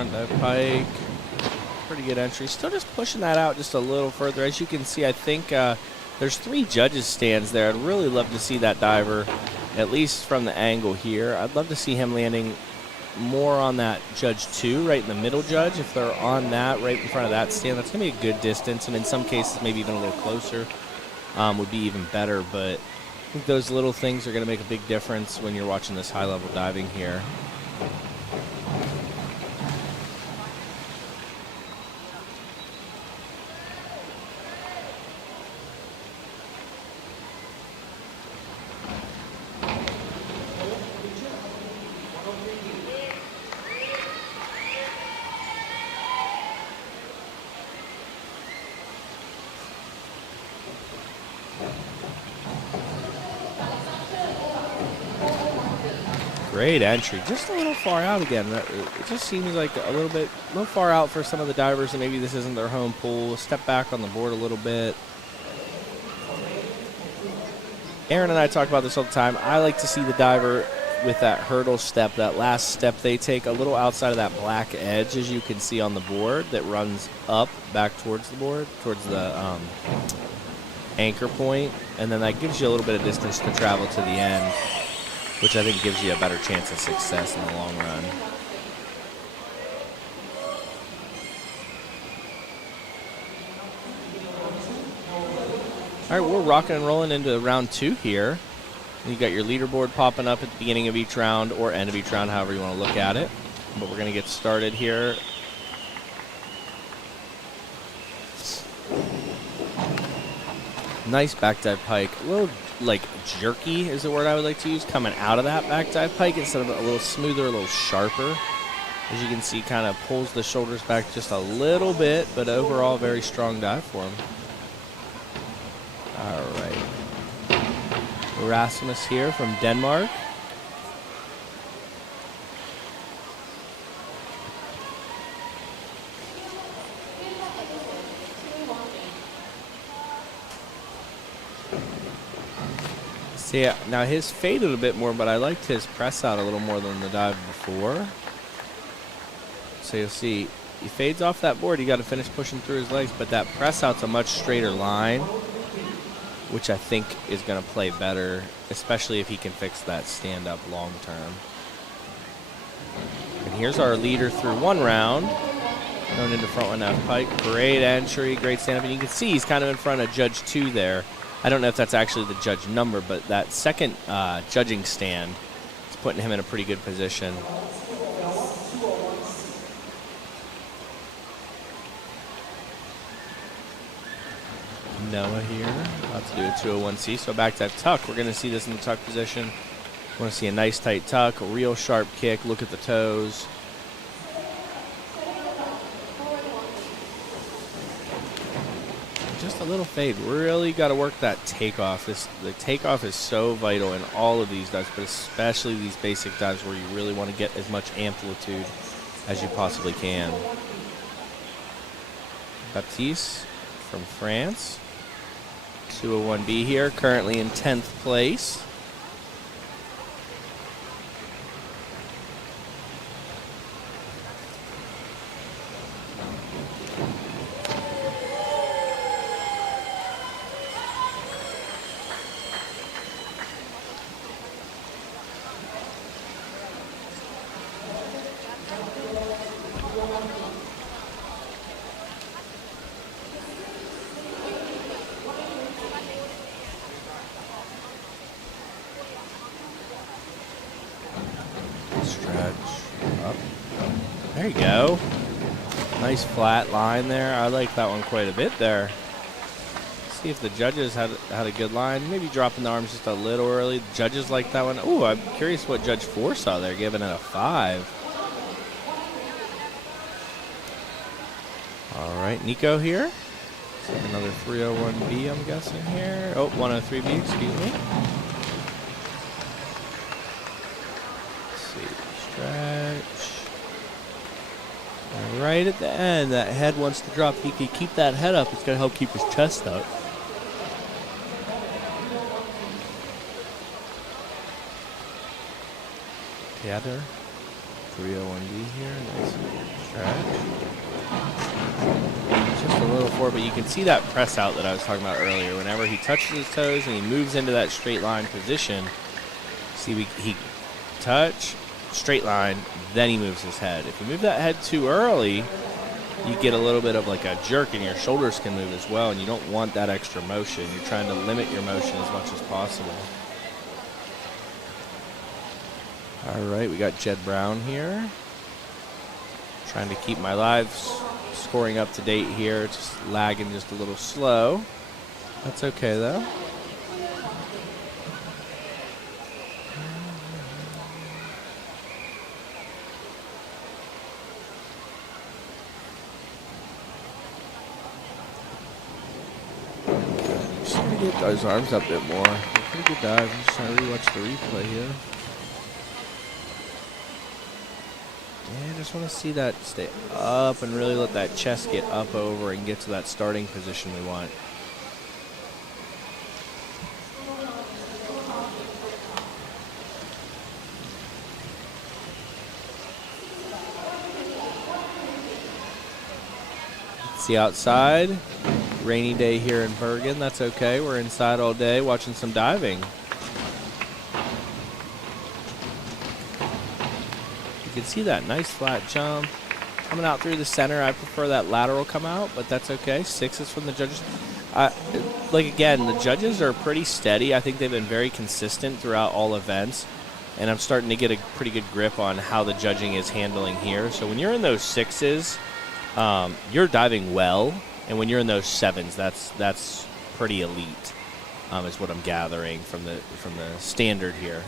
front dive pike. Pretty good entry. Still just pushing that out just a little further. As you can see, I think there's 3 judges stands there. I'd really love to see that diver, at least from the angle here. I'd love to see him landing more on that judge 2, right in the middle judge. If they're on that, right in front of that stand, that's going to be a good distance. And in some cases, maybe even a little closer would be even better. But I think those little things are going to make a big difference when you're watching this high-level diving here. Great entry. Just a little far out again. It just seems like a little far out for some of the divers, and maybe this isn't their home pool. Step back on the board a little bit. Aaron and I talk about this all the time. I like to see the diver with that hurdle step, that last step they take, a little outside of that black edge, as you can see on the board, that runs up back towards the board, towards the anchor point, and then that gives you a little bit of distance to travel to the end, which I think gives you a better chance of success in the long run. All right, we're rocking and rolling into round 2 here. You got your leaderboard popping up at the beginning of each round or end of each round, however you want to look at it. But we're going to get started here. Nice back dive pike. A little like jerky is the word I would like to use, coming out of that back dive pike instead of a little smoother, a little sharper. As you can see, kind of pulls the shoulders back just a little bit, but overall very strong dive for him. All right. Rasmus here from Denmark. See, now his faded a bit more, but I liked his press out a little more than the dive before. So you'll see, he fades off that board. You got to finish pushing through his legs, but that press out's a much straighter line, which I think is going to play better, especially if he can fix that stand-up long term. And here's our leader through 1 round, going into front 1 half pike. Great entry, great stand-up, and you can see he's kind of in front of Judge 2 there. I don't know if that's actually the judge number, but that second judging stand is putting him in a pretty good position. Noah here, about to do a 201C, so back to that tuck. We're going to see this in the tuck position. Want to see a nice tight tuck, a real sharp kick, look at the toes. Just a little fade. Really got to work that takeoff. The takeoff is so vital in all of these dives, but especially these basic dives where you really want to get as much amplitude as you possibly can. Baptiste from France. 201B here, currently in 10th place. There you go. Nice flat line there. I like that one quite a bit there. See if the judges had a good line. Maybe dropping the arms just a little early. The judges like that one. Ooh, I'm curious what Judge 4 saw there, giving it a 5. All right, Nico here. So another 301B, I'm guessing here. Oh, 103B, excuse me. Let's see, stretch. And right at the end, that head wants to drop. If he can keep that head up, it's going to help keep his chest up. Gather. 301B here. Nice. Stretch. Just a little forward, but you can see that press out that I was talking about earlier. Whenever he touches his toes and he moves into that straight line position, see he touch, straight line, then he moves his head. If you move that head too early, you get a little bit of like a jerk and your shoulders can move as well, and you don't want that extra motion. You're trying to limit your motion as much as possible. All right, we got Jed Brown here. Trying to keep my lives scoring up to date here. Just lagging just a little slow. That's okay though. Just trying to get those arms up a bit more. Pretty good dive. I'm just trying to rewatch the replay here. Yeah, I just want to see that stay up and really let that chest get up over and get to that starting position we want. See outside. Rainy day here in Bergen. That's okay. We're inside all day watching some diving. You can see that nice flat jump coming out through the center. I prefer that lateral come out, but that's okay. 6s from the judges. Like again, the judges are pretty steady. I think they've been very consistent throughout all events, and I'm starting to get a pretty good grip on how the judging is handling here. So when you're in those 6s, you're diving well, and when you're in those 7s, that's pretty elite, is what I'm gathering from the standard here.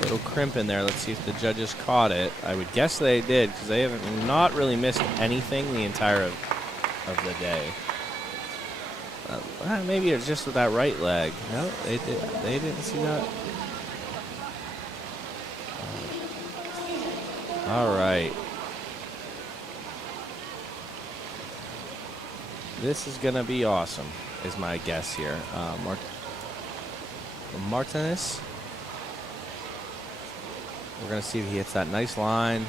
Little crimp in there. Let's see if the judges caught it. I would guess they did, because they haven't not really missed anything the entire of the day. Maybe it's just with that right leg. No, they didn't see that. All right. This is gonna be awesome, is my guess here. Martinez. We're going to see if he hits that nice line.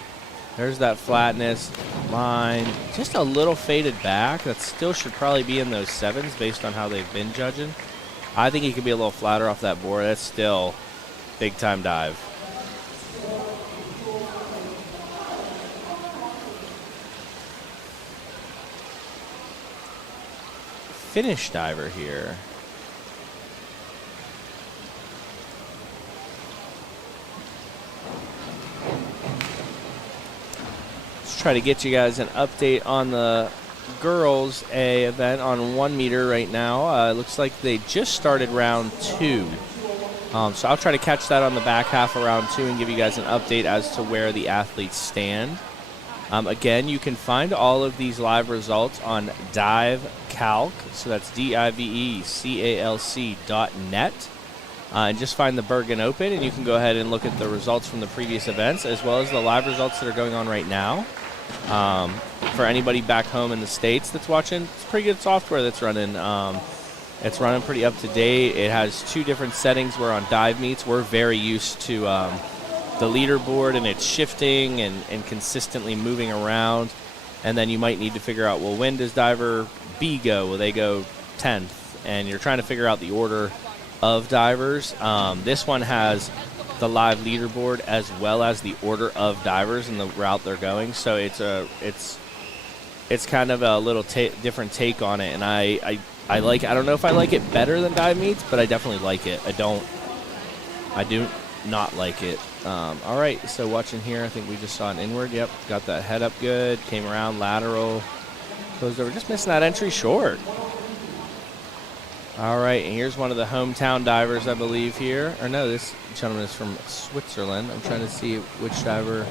There's that flatness line. Just a little faded back. That still should probably be in those 7s based on how they've been judging. I think he could be a little flatter off that board. That's still big time dive. Finish diver here. Try to get you guys an update on the girls A event on 1 meter right now. Looks like they just started round 2. So I'll try to catch that on the back half of round 2 and give you guys an update as to where the athletes stand. Again, you can find all of these live results on DiveCalc, so that's DIVECALC.net. And just find the Bergen Open, and you can go ahead and look at the results from the previous events as well as the live results that are going on right now. For anybody back home in the States that's watching, it's pretty good software that's running. It's running pretty up to date. It has 2 different settings. We're on Dive Meets. We're very used to the leaderboard, and it's shifting and consistently moving around. And then you might need to figure out, well, when does diver B go? Will they go 10th? And you're trying to figure out the order of divers. This one has the live leaderboard as well as the order of divers and the route they're going. So it's kind of a little different take on it, and I like. I don't know if I like it better than Dive Meets, but I definitely like it. I do not like it. All right, so watching here, I think we just saw an inward. Yep, got that head up good. Came around lateral, closed over. Just missing that entry short. All right, and here's one of the hometown divers, I believe, here. Or no, this gentleman is from Switzerland. I'm trying to see which diver.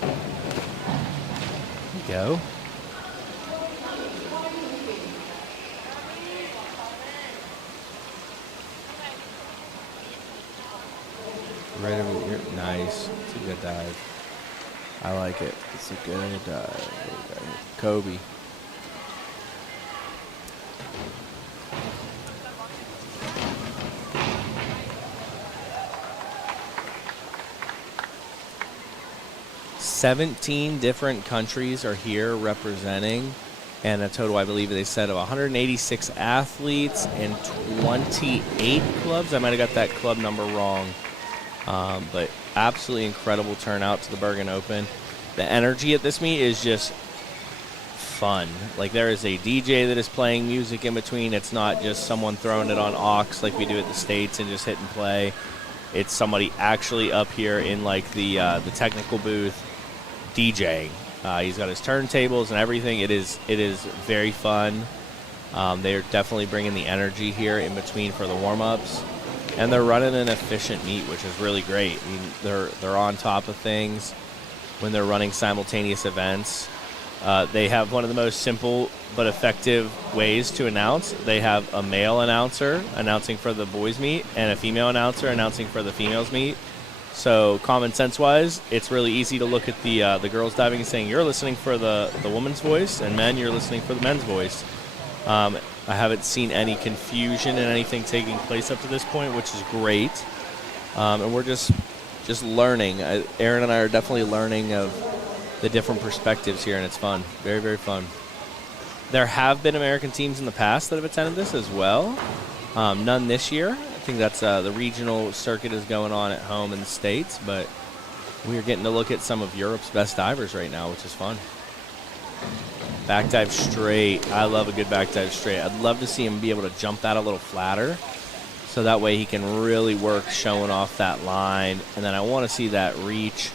There we go. Right over here. Nice. It's a good dive. I like it. It's a good dive. Kobe. 17 different countries are here representing, and a total, I believe they said, of 186 athletes and 28 clubs. I might have got that club number wrong, but absolutely incredible turnout to the Bergen Open. The energy at this meet is just fun. Like, there is a DJ that is playing music in between. It's not just someone throwing it on aux like we do at the States and just hit and play. It's somebody actually up here in like the technical booth DJing. He's got his turntables and everything. It is very fun. They are definitely bringing the energy here in between for the warm-ups, and they're running an efficient meet, which is really great. I mean, they're on top of things when they're running simultaneous events. They have one of the most simple but effective ways to announce. They have a male announcer announcing for the boys' meet and a female announcer announcing for the females' meet. So common sense-wise, it's really easy to look at the girls diving and saying, you're listening for the woman's voice, and men, you're listening for the men's voice. I haven't seen any confusion in anything taking place up to this point, which is great. And we're just learning. Aaron and I are definitely learning of the different perspectives here, and it's fun. Very, very fun. There have been American teams in the past that have attended this as well. None this year. I think that's the regional circuit is going on at home in the States, but we are getting to look at some of Europe's best divers right now, which is fun. Back dive straight. I love a good back dive straight. I'd love to see him be able to jump that a little flatter, so that way he can really work showing off that line. And then I want to see that reach,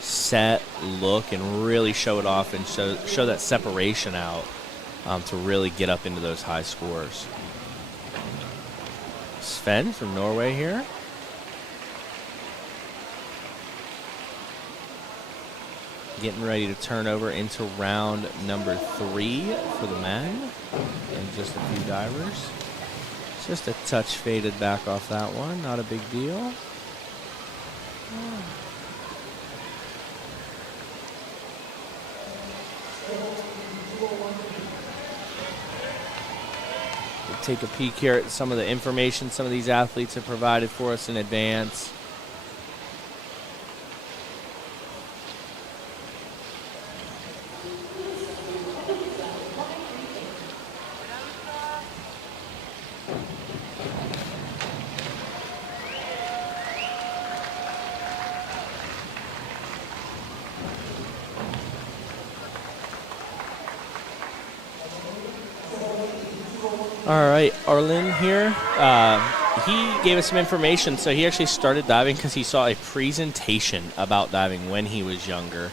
set, look, and really show it off and show that separation out to really get up into those high scores. Sven from Norway here. Getting ready to turn over into round number 3 for the men. And just a few divers. Just a touch faded back off that one. Not a big deal. We'll take a peek here at some of the information some of these athletes have provided for us in advance. All right, Arlen here. He gave us some information. So he actually started diving because he saw a presentation about diving when he was younger.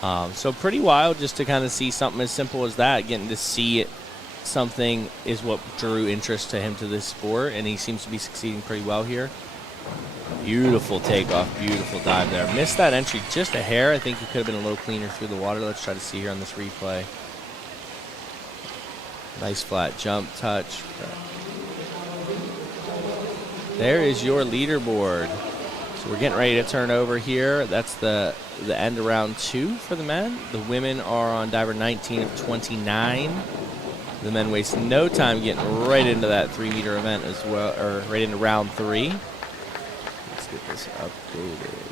So pretty wild just to kind of see something as simple as that. Getting to see something is what drew interest to him to this sport, and he seems to be succeeding pretty well here. Beautiful takeoff, beautiful dive there. Missed that entry just a hair. I think he could have been a little cleaner through the water. Let's try to see here on this replay. Nice flat jump touch. There is your leaderboard. So we're getting ready to turn over here. That's the end of round 2 for the men. The women are on diver 19 of 29. The men waste no time getting right into that 3-meter event as well, or right into round 3. Let's get this updated.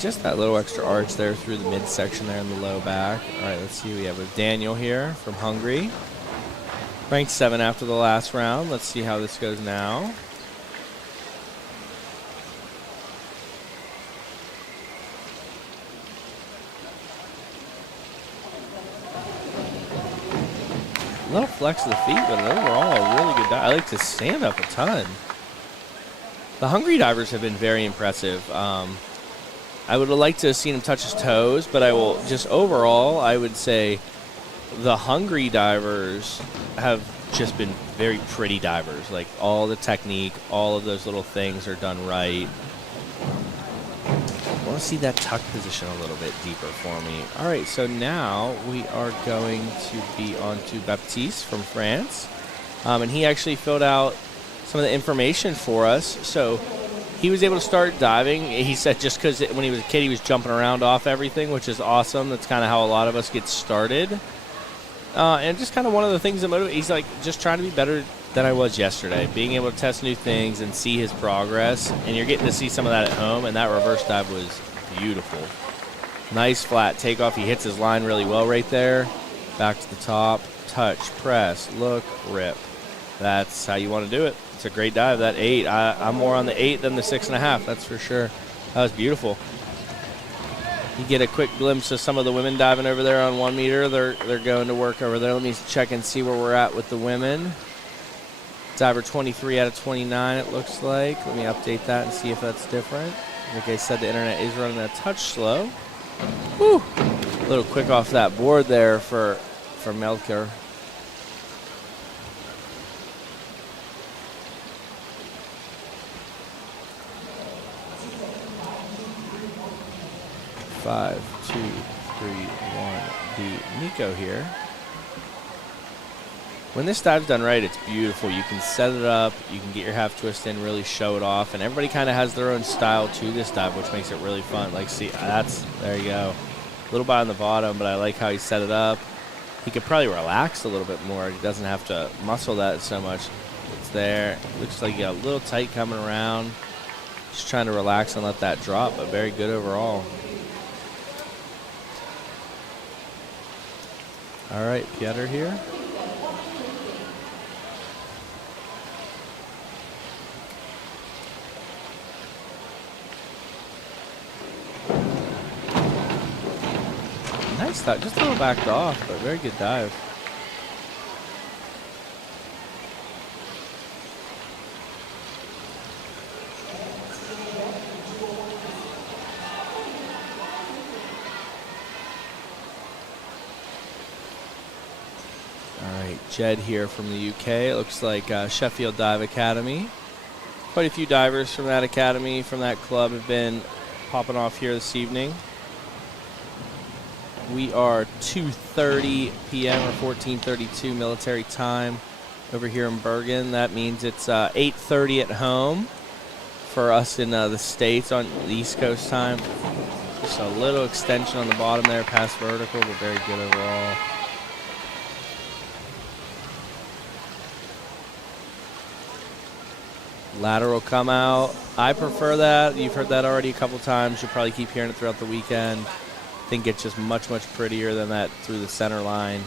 Just that little extra arch there through the midsection there in the low back. All right, let's see who we have with Daniel here from Hungary. Ranked 7 after the last round. Let's see how this goes now. A little flex of the feet, but overall a really good dive. I like to stand up a ton. The Hungary divers have been very impressive. I would have liked to have seen him touch his toes, but I will just overall, I would say the Hungary divers have just been very pretty divers. Like all the technique, all of those little things are done right. want to see that tuck position a little bit deeper for me. All right, so now we are going to be on to Baptiste from France. And he actually filled out some of the information for us. So he was able to start diving. He said just because when he was a kid, he was jumping around off everything, which is awesome. That's kind of how a lot of us get started. And just kind of one of the things that motivates, he's like, just trying to be better than I was yesterday, being able to test new things and see his progress. And you're getting to see some of that at home, and that reverse dive was beautiful. Nice flat takeoff. He hits his line really well right there. Back to the top, touch, press, look, rip. That's how you want to do it. It's a great dive. That 8, I'm more on the 8 than the 6.5, that's for sure. That was beautiful. You get a quick glimpse of some of the women diving over there on 1 meter. They're going to work over there. Let me check and see where we're at with the women. Diver 23 out of 29, it looks like. Let me update that and see if that's different. Like I said, the internet is running a touch slow. Whew. A little quick off that board there for Melker. Five, 2, 3, 1, D. Nico here. When this dive's done right, it's beautiful. You can set it up, you can get your half twist in, really show it off, and everybody kind of has their own style to this dive, which makes it really fun. Like, see, there you go. A little bit on the bottom, but I like how he set it up. He could probably relax a little bit more. He doesn't have to muscle that so much. It's there. Looks like you got a little tight coming around. Just trying to relax and let that drop, but very good overall. All right, Pieter here. Nice dive, just a little backed off, but very good dive. All right, Jed here from the UK. It looks like Sheffield Dive Academy. Quite a few divers from that academy, from that club, have been popping off here this evening. We are 2:30 p.m. or 14:32 military time over here in Bergen. That means it's 8:30 at home for us in the States on the East Coast time. Just a little extension on the bottom there, past vertical, but very good overall. Lateral come out. I prefer that. You've heard that already a couple times. You'll probably keep hearing it throughout the weekend. I think it's just much, much prettier than that through the center line.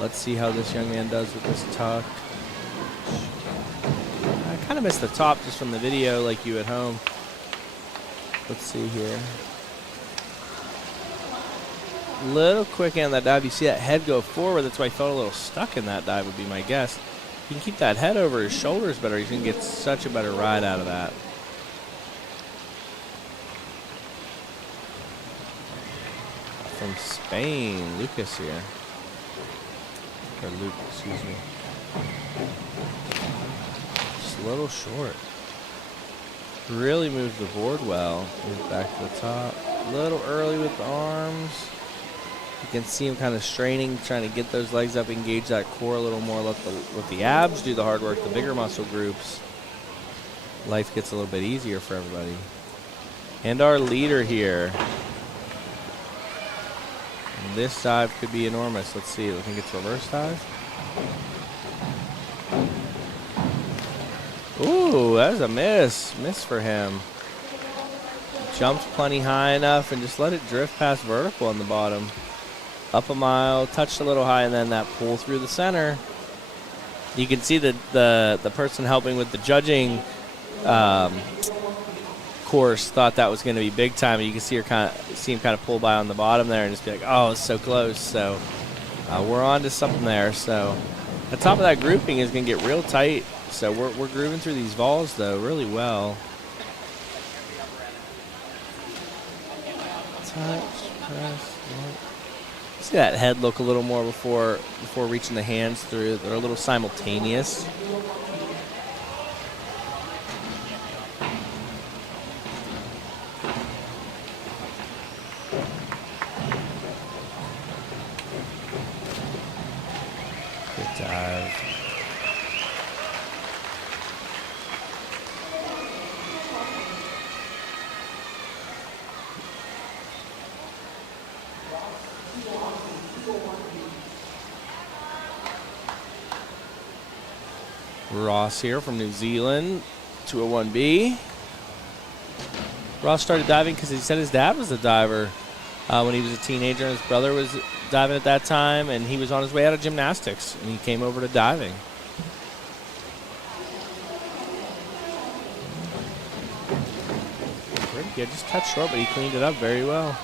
Let's see how this young man does with this tuck. I kind of missed the top just from the video like you at home. Let's see here. Little quick on that dive. You see that head go forward. That's why I felt a little stuck in that dive would be my guess. He can keep that head over his shoulders better. He's going to get such a better ride out of that. From Spain, Lucas here. Or Luke, excuse me. Just a little short. Really moved the board well. Moved back to the top. A little early with the arms. You can see him kind of straining, trying to get those legs up, engage that core a little more, let the abs do the hard work, the bigger muscle groups. Life gets a little bit easier for everybody. And our leader here. This dive could be enormous. Let's see. I think it's reverse dive. Ooh, that was a miss. Miss for him. Jumped plenty high enough and just let it drift past vertical on the bottom. Up a mile, touched a little high, and then that pull through the center. You can see the person helping with the judging course thought that was going to be big time. You can see him kind of pull by on the bottom there and just be like, oh, it's so close. So we're on to something there. So the top of that grouping is going to get real tight. So we're grooving through these vols though really well. Touch, press, look. See that head look a little more before reaching the hands through. They're a little simultaneous. Good dive. Ross here from New Zealand, 201B. Ross started diving because he said his dad was a diver when he was a teenager, and his brother was diving at that time, and he was on his way out of gymnastics, and he came over to diving. Pretty good, just touched short, but he cleaned it up very well.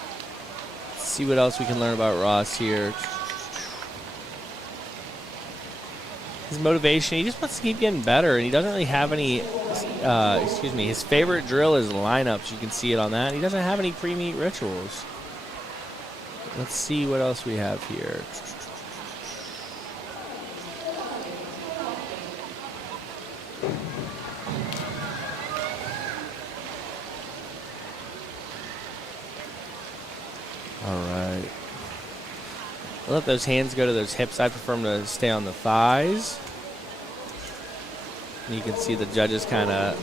Let's see what else we can learn about Ross here. His motivation, he just wants to keep getting better, and he doesn't really have any, his favorite drill is lineups. You can see it on that. He doesn't have any pre-meet rituals. Let's see what else we have here. All right. I'll let those hands go to those hips. I prefer them to stay on the thighs. And you can see the judges kind of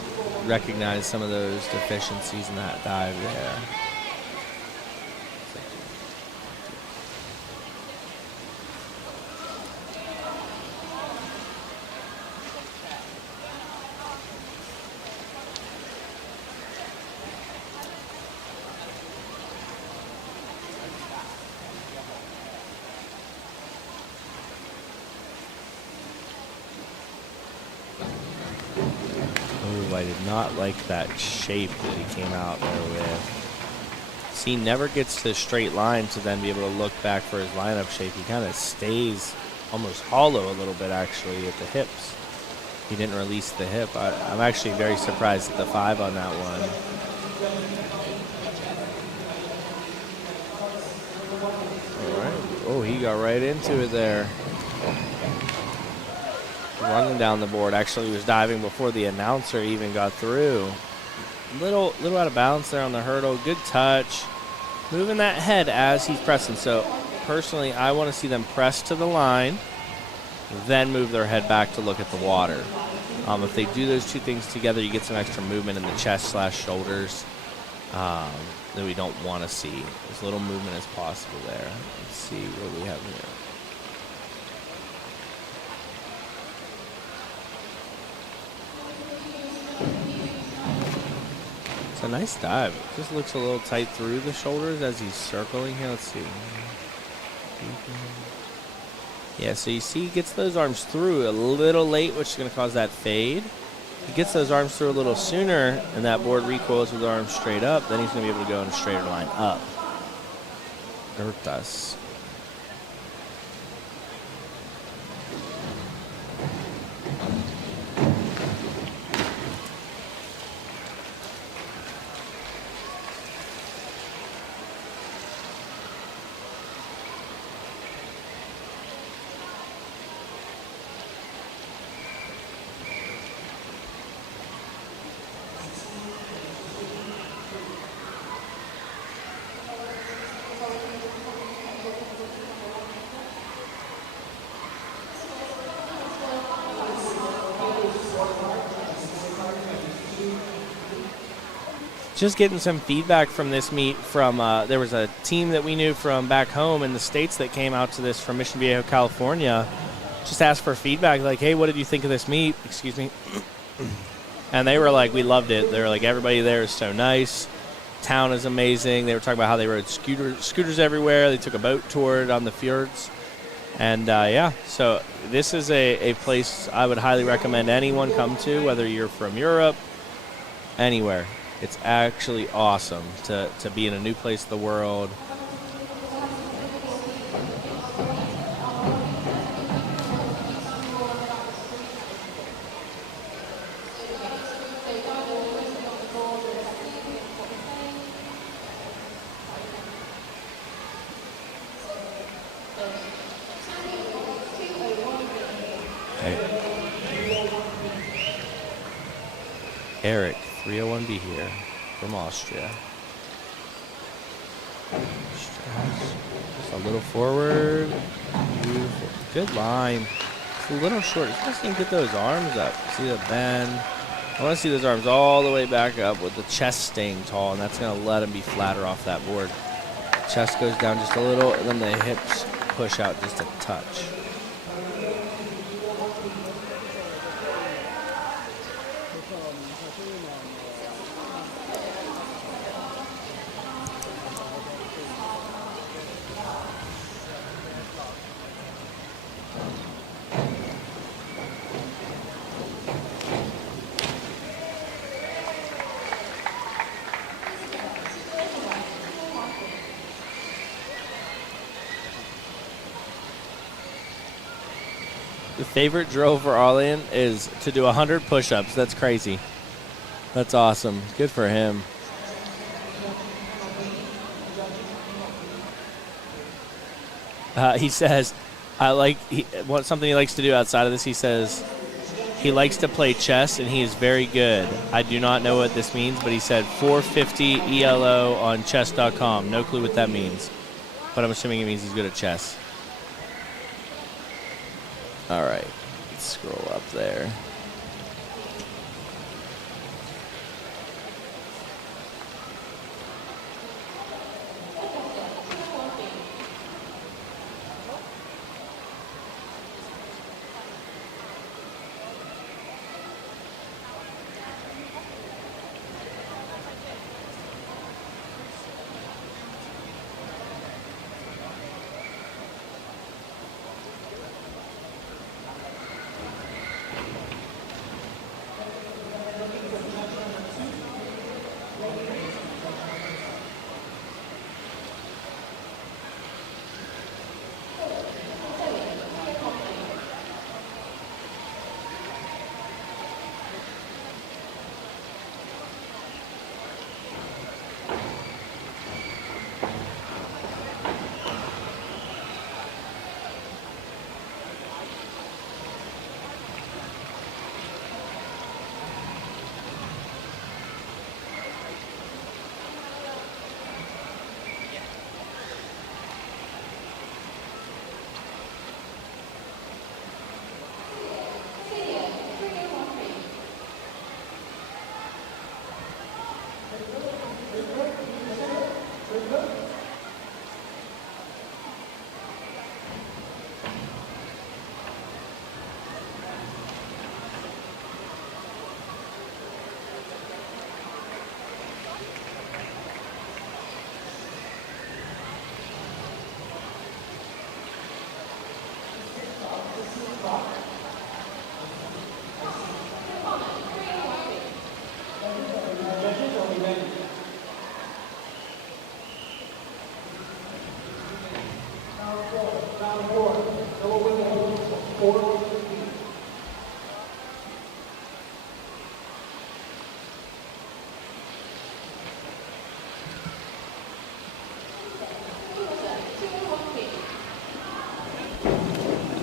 recognize some of those deficiencies in that dive there. I did not like that shape that he came out there with. See, he never gets to the straight line to then be able to look back for his lineup shape. He kind of stays almost hollow a little bit, actually, at the hips. He didn't release the hip. I'm actually very surprised at the 5 on that one. All right. Oh, he got right into it there. Running down the board. Actually, he was diving before the announcer even got through. Little out of balance there on the hurdle. Good touch. Moving that head as he's pressing. So, personally, I want to see them press to the line, then move their head back to look at the water. If they do those two things together, you get some extra movement in the chest/shoulders that we don't want to see. As little movement as possible there. Let's see what we have here. It's a nice dive. It just looks a little tight through the shoulders as he's circling here. Let's see. Yeah, so you see he gets those arms through a little late, which is going to cause that fade. He gets those arms through a little sooner, and that board recoils with the arms straight up. Then he's going to be able to go in a straighter line up. Gertas. Just getting some feedback from this meet from, there was a team that we knew from back home in the States that came out to this from Mission Viejo, California. Just asked for feedback, like, hey, what did you think of this meet? Excuse me. And they were like, we loved it. They were like, everybody there is so nice. Town is amazing. They were talking about how they rode scooters everywhere. They took a boat tour on the fjords. And, yeah, so this is a place I would highly recommend anyone come to, whether you're from Europe, anywhere. It's actually awesome to be in a new place in the world. Eric, 301B here from Austria. Just a little forward. Beautiful. Good line. It's a little short. Just need to get those arms up. See the bend. I want to see those arms all the way back up with the chest staying tall, and that's going to let him be flatter off that board. Chest goes down just a little, and then the hips push out just a touch. The favorite drill for Arlen is to do 100 push-ups. That's crazy. That's awesome. Good for him. He says, something he likes to do outside of this. He says he likes to play chess, and he is very good. I do not know what this means, but he said 450 ELO on chess.com. No clue what that means, but I'm assuming it means he's good at chess. All right, let's scroll up there.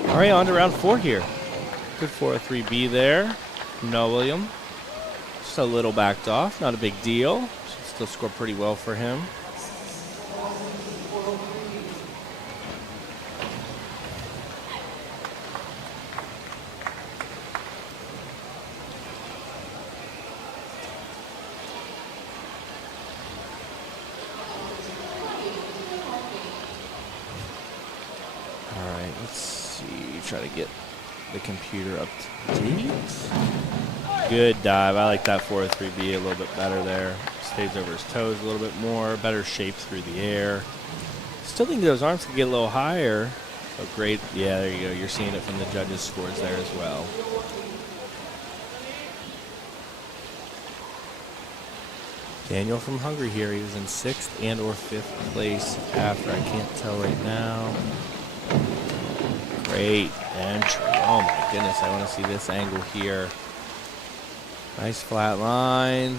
All right, on to round 4 here. Good 4-3B there. No, William. Just a little backed off. Not a big deal. Should still score pretty well for him. All right, let's see. Try to get the computer up to date. Good dive. I like that 4-3B a little bit better there. Stays over his toes a little bit more. Better shape through the air. Still think those arms could get a little higher. Oh, great. Yeah, there you go. You're seeing it from the judges' scores there as well. Daniel from Hungary here. He was in 6th and or 5th place after. I can't tell right now. Great entry. Oh my goodness, I want to see this angle here. Nice flat line.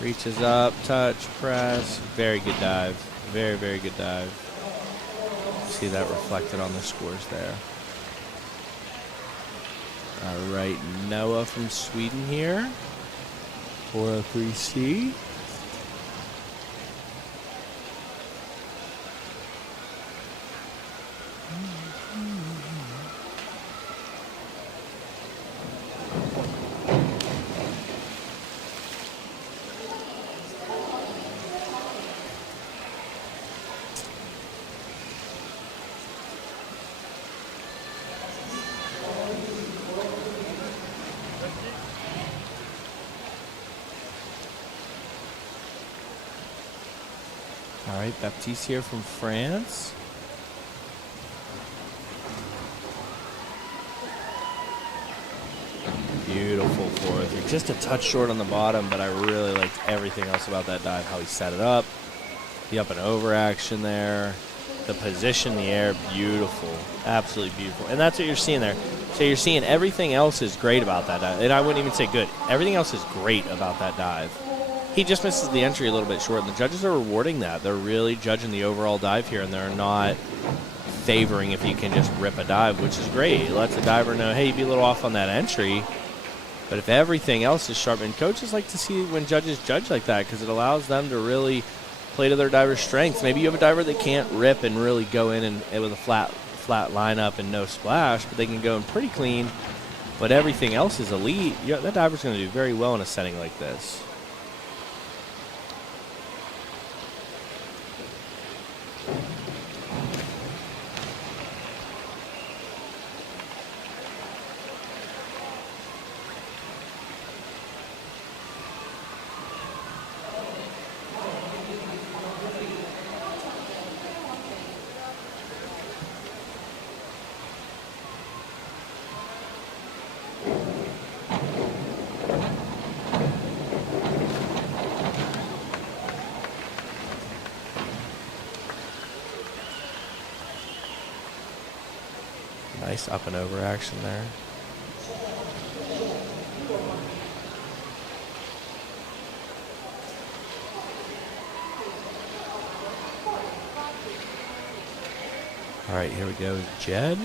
Reaches up, touch, press. Very good dive. Very, very good dive. See that reflected on the scores there. All right, Noah from Sweden here. 403C. right, Baptiste here from France. Beautiful 4-3. Just a touch short on the bottom, but I really liked everything else about that dive. How he set it up, the up and over action there, the position in the air, beautiful, absolutely beautiful. And that's what you're seeing there. So you're seeing everything else is great about that dive. And I wouldn't even say good. Everything else is great about that dive. He just misses the entry a little bit short, and the judges are rewarding that. They're really judging the overall dive here, and they're not favoring if you can just rip a dive, which is great. It lets the diver know, hey, you'd be a little off on that entry. But if everything else is sharp, and coaches like to see when judges judge like that because it allows them to really play to their diver's strengths. Maybe you have a diver that can't rip and really go in and with a flat lineup and no splash, but they can go in pretty clean. But everything else is elite. That diver's going to do very well in a setting like this. Nice up and over action there. All right, here we go, Jed.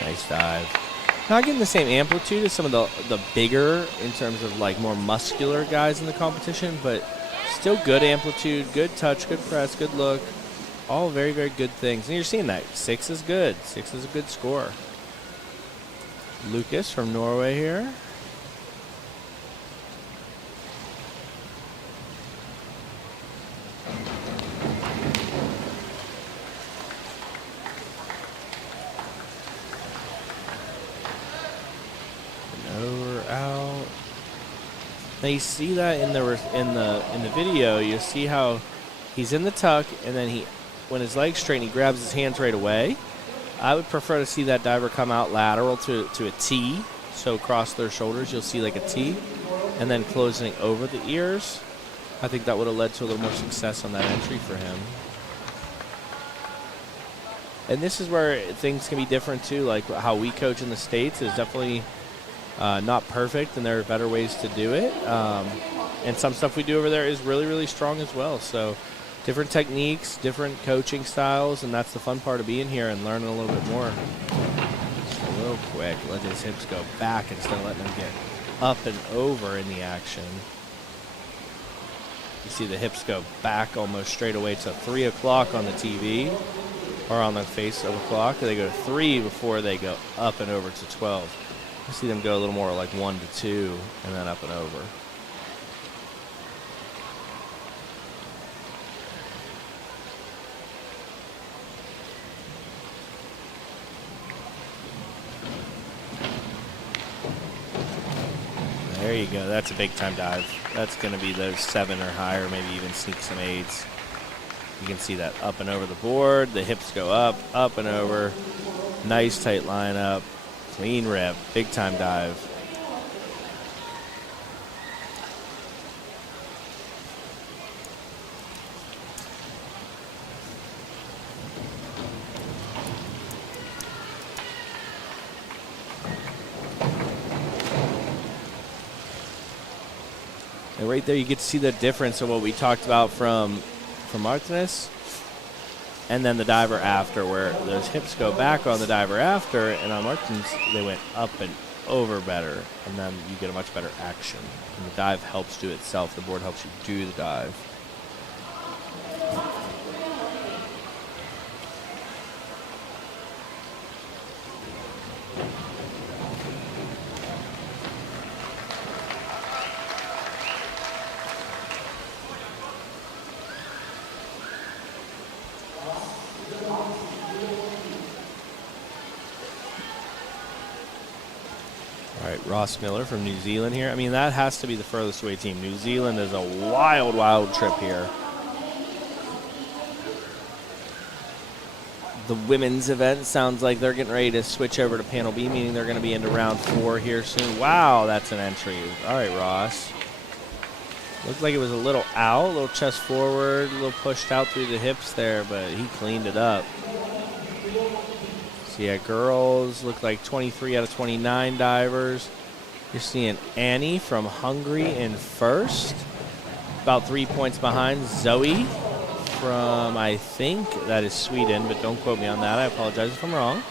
Nice dive. Not getting the same amplitude as some of the bigger, in terms of like more muscular guys in the competition, but still good amplitude, good touch, good press, good look. All very, very good things. And you're seeing that. 6 is good. 6 is a good score. Lucas from Norway here. Now you see that in the video. You see how he's in the tuck, and then when his legs straighten, he grabs his hands right away. I would prefer to see that diver come out lateral to a T, so across their shoulders you'll see like a T, and then closing over the ears. I think that would have led to a little more success on that entry for him. And this is where things can be different too. Like how we coach in the States is definitely not perfect, and there are better ways to do it. And some stuff we do over there is really, really strong as well. So different techniques, different coaching styles, and that's the fun part of being here and learning a little bit more. Just a little quick, let his hips go back instead of letting them get up and over in the action. You see the hips go back almost straight away to 3 o'clock on the TV, or on the face of the clock. They go to 3 before they go up and over to 12. You see them go a little more like 1 to 2 and then up and over. There you go. That's a big time dive. That's going to be those 7 or higher, maybe even sneak some 8s. You can see that up and over the board. The hips go up and over. Nice tight lineup. Clean rip, big time dive. And right there you get to see the difference of what we talked about from Martinez. And then the diver after, where those hips go back on the diver after, and on Martins, they went up and over better, and then you get a much better action. And the dive helps do itself. The board helps you do the dive. Ross Miller from New Zealand here. I mean, that has to be the furthest away team. New Zealand is a wild, wild trip here. The women's event sounds like they're getting ready to switch over to panel B, meaning they're going to be into round 4 here soon. Wow, that's an entry. All right, Ross. Looked like it was a little out, a little chest forward, a little pushed out through the hips there, but he cleaned it up. So yeah, girls look like 23 out of 29 divers. You're seeing Annie from Hungary in first, about 3 points behind. Zoe from, I think that is Sweden, but don't quote me on that. I apologize if I'm wrong.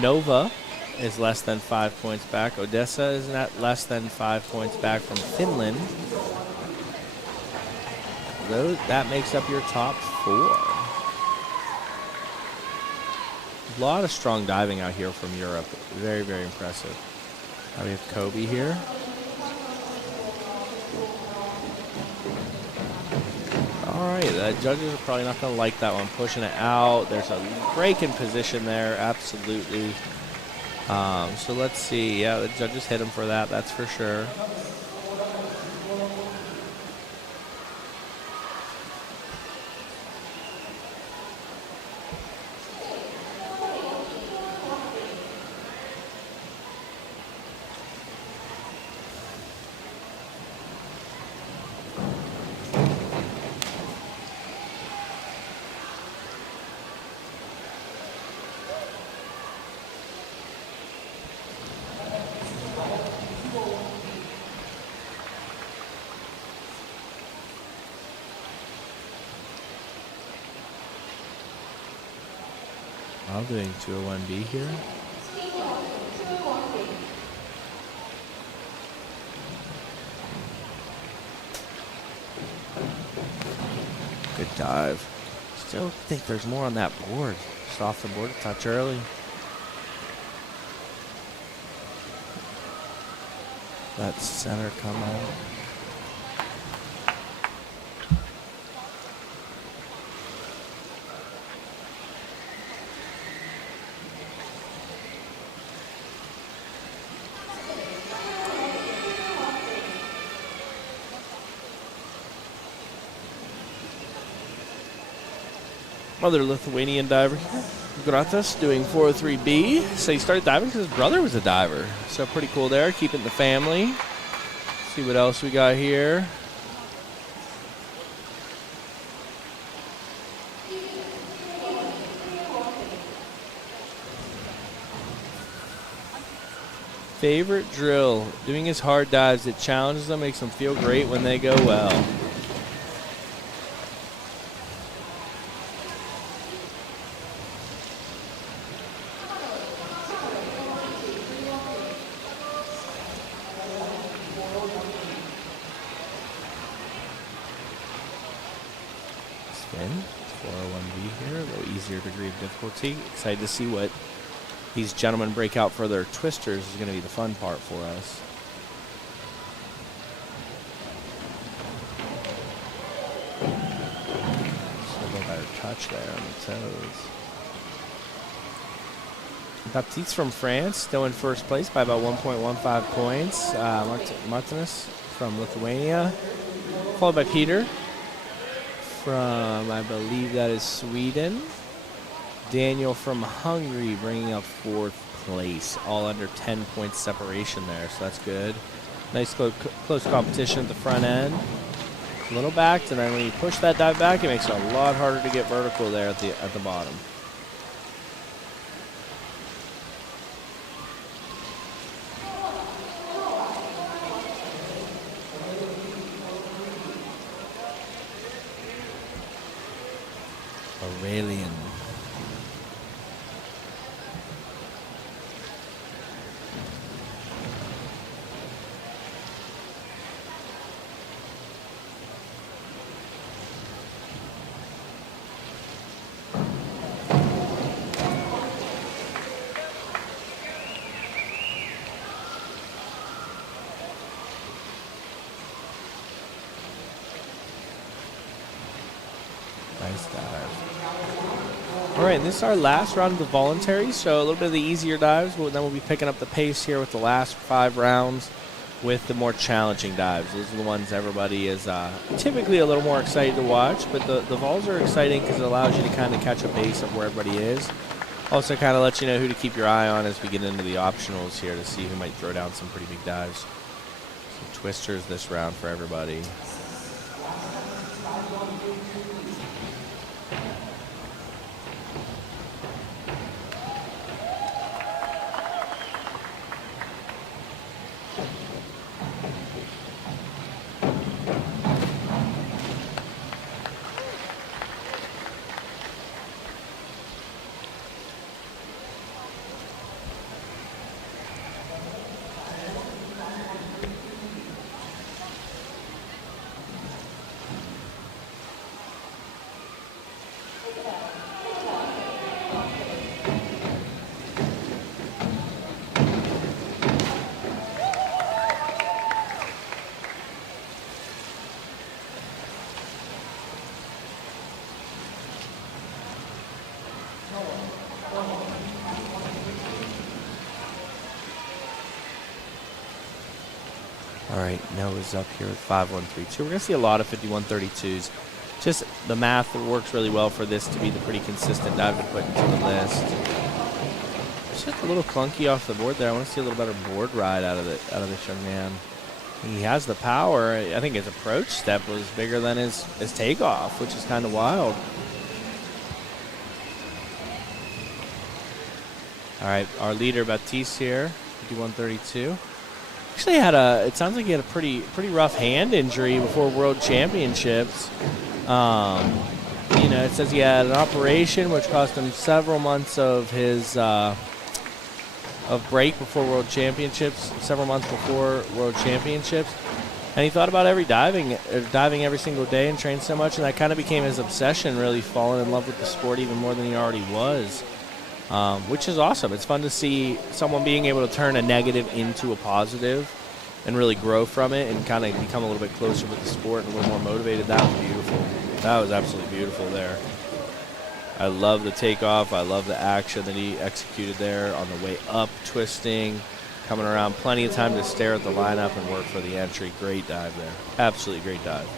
Nova is less than 5 points back. Odessa is not less than 5 points back from Finland. That makes up your top 4. A lot of strong diving out here from Europe. Very, very impressive. Now we have Kobe here. All right, the judges are probably not going to like that one. Pushing it out. There's a break in position there, absolutely. So let's see. Yeah, the judges hit him for that, that's for sure. I'm doing 201B here. Good dive. Still think there's more on that board. Just off the board a touch early. That center come out. Other Lithuanian diver, Gratas, doing 403B. So he started diving because his brother was a diver. So pretty cool there, keeping the family. See what else we got here. Favorite drill, doing his hard dives. It challenges them, makes them feel great when they go well. Spin, 401B here, a little easier degree of difficulty. Excited to see what these gentlemen break out for their twisters is going to be the fun part for us. So a little better touch there on the toes. Baptiste from France, still in first place by about 1.15 points. Martinez from Lithuania, followed by Peter from, I believe that is Sweden. Daniel from Hungary bringing up fourth place, all under 10 points separation there, so that's good. Nice close competition at the front end. A little back, and then when you push that dive back, it makes it a lot harder to get vertical there at the bottom. Aurelian. Nice dive. All right, and this is our last round of the voluntary, so a little bit of the easier dives, but then we'll be picking up the pace here with the last 5 rounds with the more challenging dives. Those are the ones everybody is typically a little more excited to watch, but the vols are exciting because it allows you to kind of catch a base of where everybody is. Also kind of lets you know who to keep your eye on as we get into the optionals here to see who might throw down some pretty big dives. Some twisters this round for everybody. All right, Noah's up here with 5132. We're going to see a lot of 5132s. Just the math works really well for this to be the pretty consistent dive to put into the list. It's just a little clunky off the board there. I want to see a little better board ride out of this young man. He has the power. I think his approach step was bigger than his takeoff, which is kind of wild. All right, our leader Baptiste here, 5132. Actually it sounds like he had a pretty rough hand injury before World Championships. It says he had an operation which cost him several months of his of break before World Championships, several months before World Championships. And he thought about diving every single day and trained so much, and that kind of became his obsession, really falling in love with the sport even more than he already was. Which is awesome. It's fun to see someone being able to turn a negative into a positive and really grow from it and kind of become a little bit closer with the sport and a little more motivated. That was beautiful. That was absolutely beautiful there. I love the takeoff. I love the action that he executed there on the way up, twisting, coming around. Plenty of time to stare at the lineup and work for the entry. Great dive there. Absolutely great dive.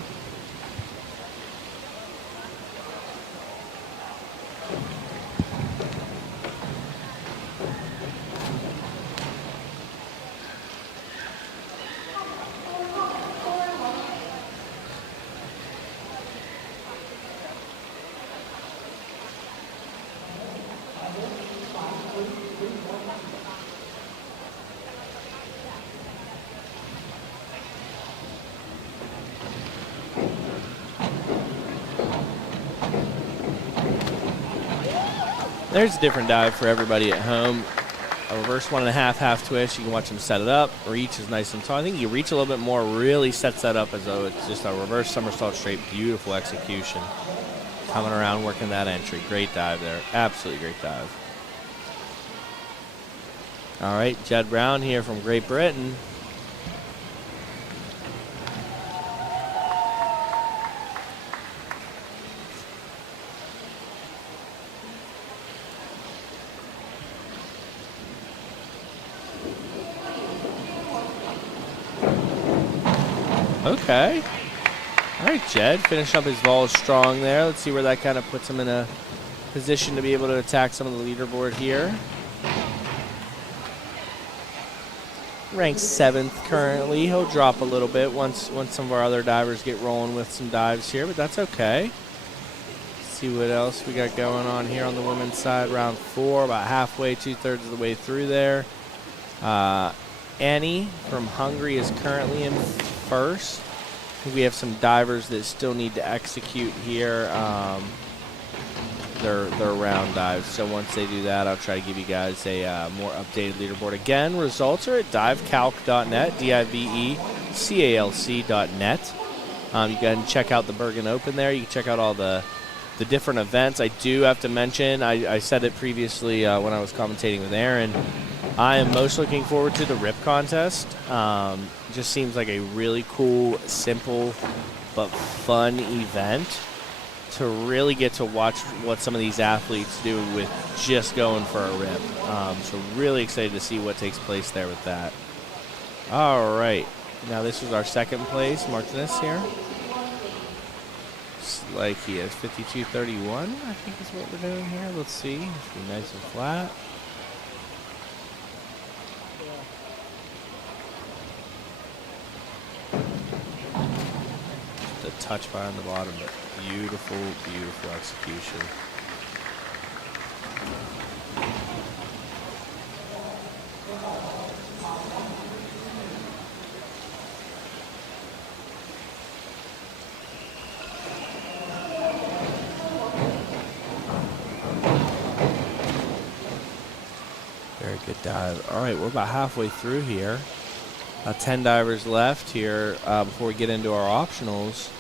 There's a different dive for everybody at home. A reverse 1.5 half twist. You can watch him set it up. Reach is nice and tall. I think you reach a little bit more, really sets that up as though it's just a reverse somersault straight. Beautiful execution. Coming around, working that entry. Great dive there. Absolutely great dive. All right, Jed Brown here from Great Britain. Okay. All right, Jed, finishing up his vols strong there. Let's see where that kind of puts him in a position to be able to attack some of the leaderboard here. Ranked 7th currently. He'll drop a little bit once some of our other divers get rolling with some dives here, but that's okay. Let's see what else we got going on here on the women's side. Round 4, about halfway, 2/3 of the way through there. Annie from Hungary is currently in first. We have some divers that still need to execute here their round dives. So once they do that, I'll try to give you guys a more updated leaderboard. Again, results are at divecalc.net, divecalc.net. You can check out the Bergen Open there. You can check out all the different events. I do have to mention, I said it previously when I was commentating with Aaron, I am most looking forward to the RIP contest. Just seems like a really cool, simple, but fun event to really get to watch what some of these athletes do with just going for a rip. So really excited to see what takes place there with that. All right. Now this is our second place, Martinez here. Looks like he has 52.31, I think is what we're doing here. Let's see. Should be nice and flat. The touch bar on the bottom, but beautiful, beautiful execution. Very good dive. All right, we're about halfway through here. 10 divers left here before we get into our optionals.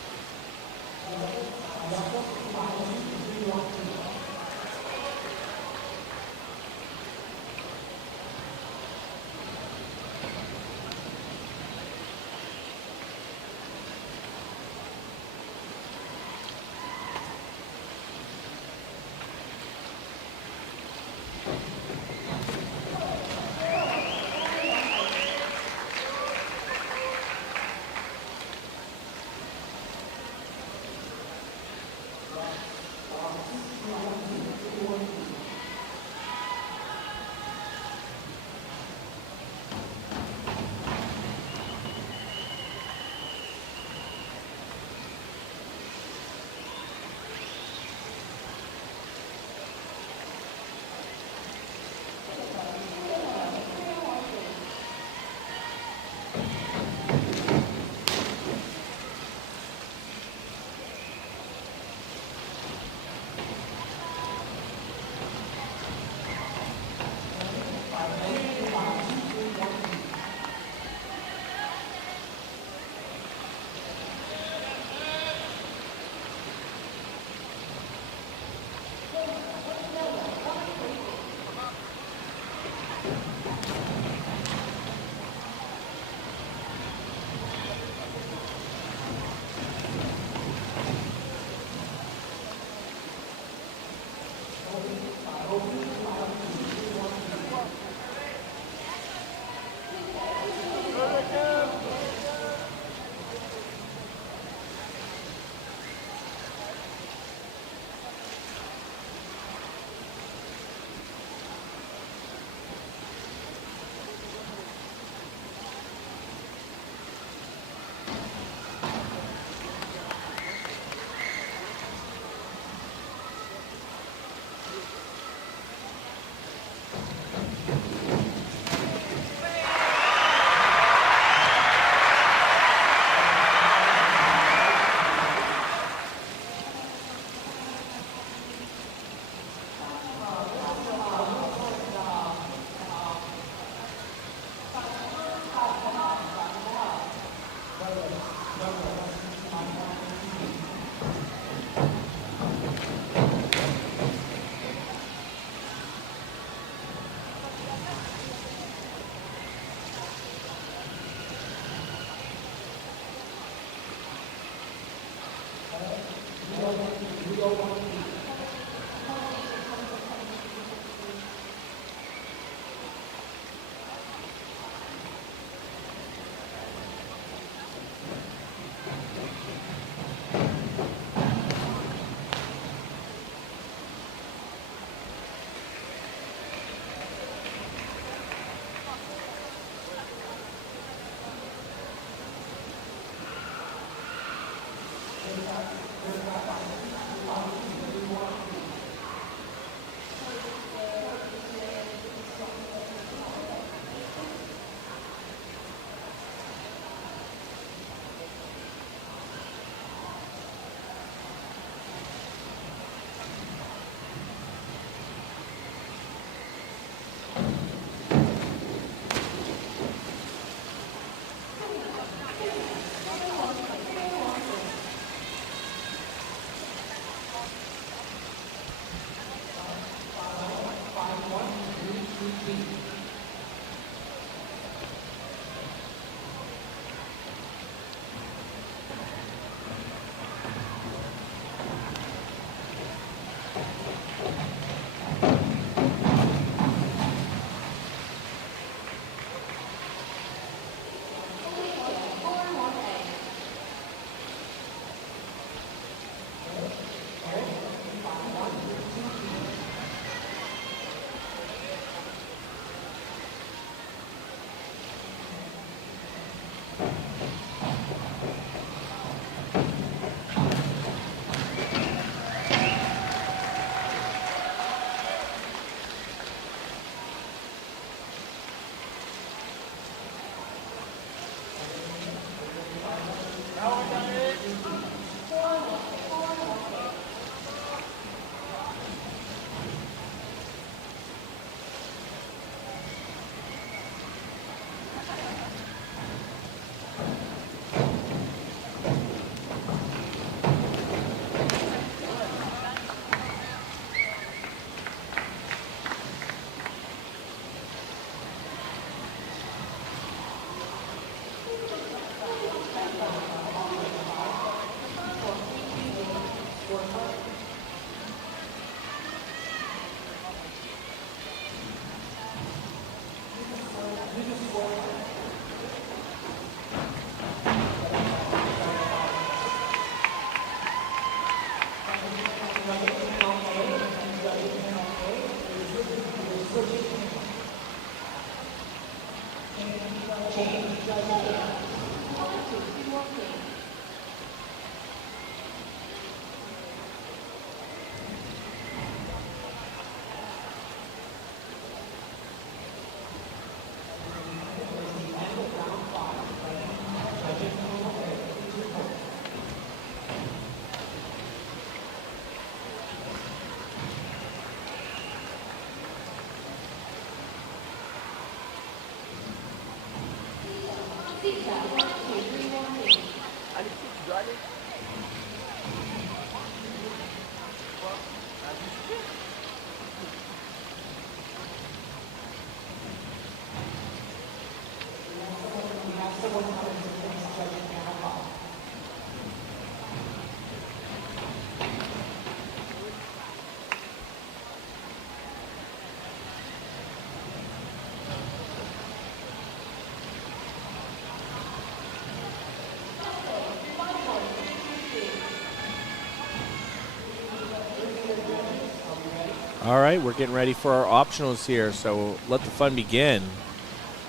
All right, we're getting ready for our optionals here, so let the fun begin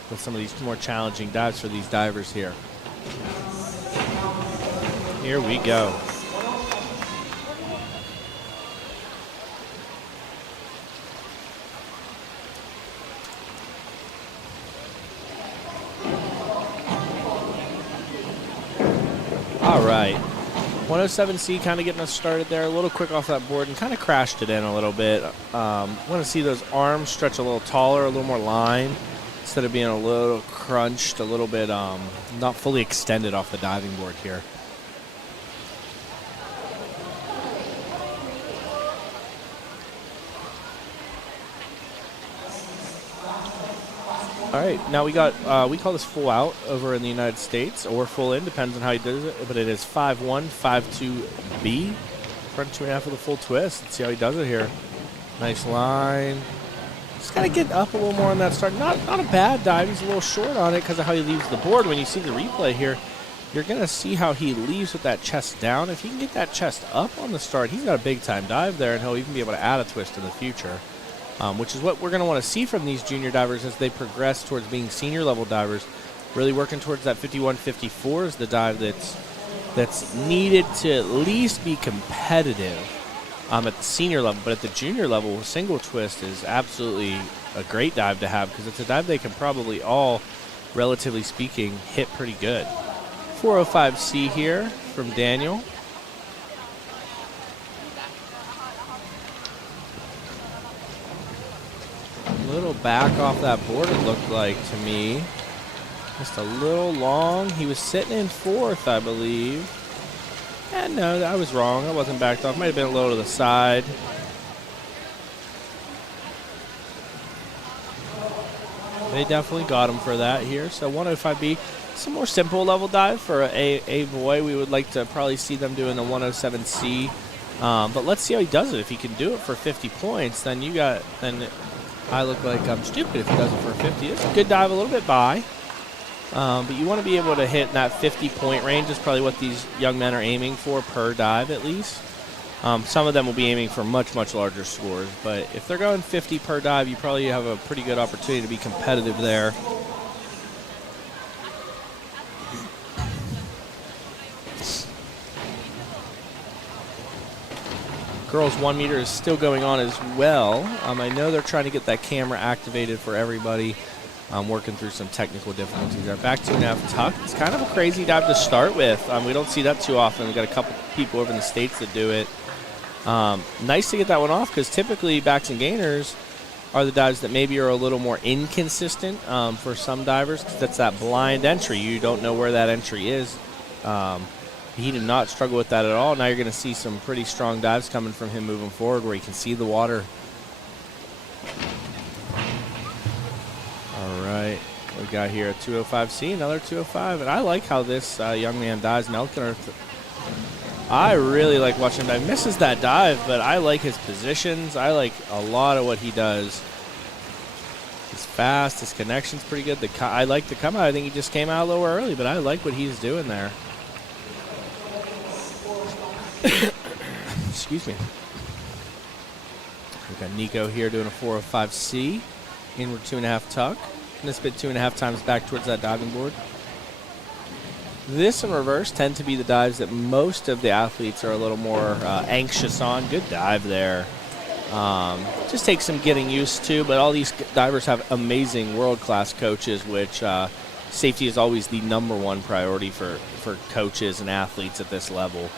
with some of these more challenging dives for these divers here. Here we go. All right. 107C kind of getting us started there, a little quick off that board and kind of crashed it in a little bit. Want to see those arms stretch a little taller, a little more line, instead of being a little crunched, a little bit not fully extended off the diving board here. All right, now we got, we call this full out over in the United States, or full in, depends on how he does it, but it is 5-1, 5-2B, front 2.5 with a full twist. Let's see how he does it here. Nice line. Just got to get up a little more on that start. Not a bad dive. He's a little short on it because of how he leaves the board. When you see the replay here, you're going to see how he leaves with that chest down. If he can get that chest up on the start, he's got a big-time dive there, and he'll even be able to add a twist in the future. Which is what we're going to want to see from these junior divers as they progress towards being senior level divers. Really working towards that 51-54 is the dive that's needed to at least be competitive at the senior level. But at the junior level, single twist is absolutely a great dive to have because it's a dive they can probably all, relatively speaking, hit pretty good. 405C here from Daniel. Little back off that board, it looked like to me. Just a little long. He was sitting in fourth, I believe. And no, I was wrong. I wasn't backed off. Might have been a little to the side. They definitely got him for that here. So 105B, some more simple level dive for a boy. We would like to probably see them doing the 107C. But let's see how he does it. If he can do it for 50 points, then I look like I'm stupid if he does it for 50. It's a good dive, a little bit by. But you want to be able to hit in that 50-point range is probably what these young men are aiming for per dive at least. Some of them will be aiming for much, much larger scores. But if they're going 50 per dive, you probably have a pretty good opportunity to be competitive there. Girls 1 meter is still going on as well. I know they're trying to get that camera activated for everybody. Working through some technical difficulties there. Back 2.5 tuck. It's kind of a crazy dive to start with. We don't see that too often. We've got a couple people over in the States that do it. Nice to get that one off because typically backs and gainers are the dives that maybe are a little more inconsistent for some divers because that's that blind entry. You don't know where that entry is. He did not struggle with that at all. Now you're going to see some pretty strong dives coming from him moving forward where he can see the water. All right. We got here a 205C, another 205. And I like how this young man dives. Melkener, I really like watching him dive. Misses that dive, but I like his positions. I like a lot of what he does. He's fast. His connection's pretty good. I like the come out. I think he just came out a little early, but I like what he's doing there. Excuse me. We've got Nico here doing a 405C. Inward 2.5 tuck. Going to spit 2.5 times back towards that diving board. This in reverse tend to be the dives that most of the athletes are a little more anxious on. Good dive there. Just takes some getting used to, but all these divers have amazing world-class coaches, which safety is always the #1 priority for coaches and athletes at this level.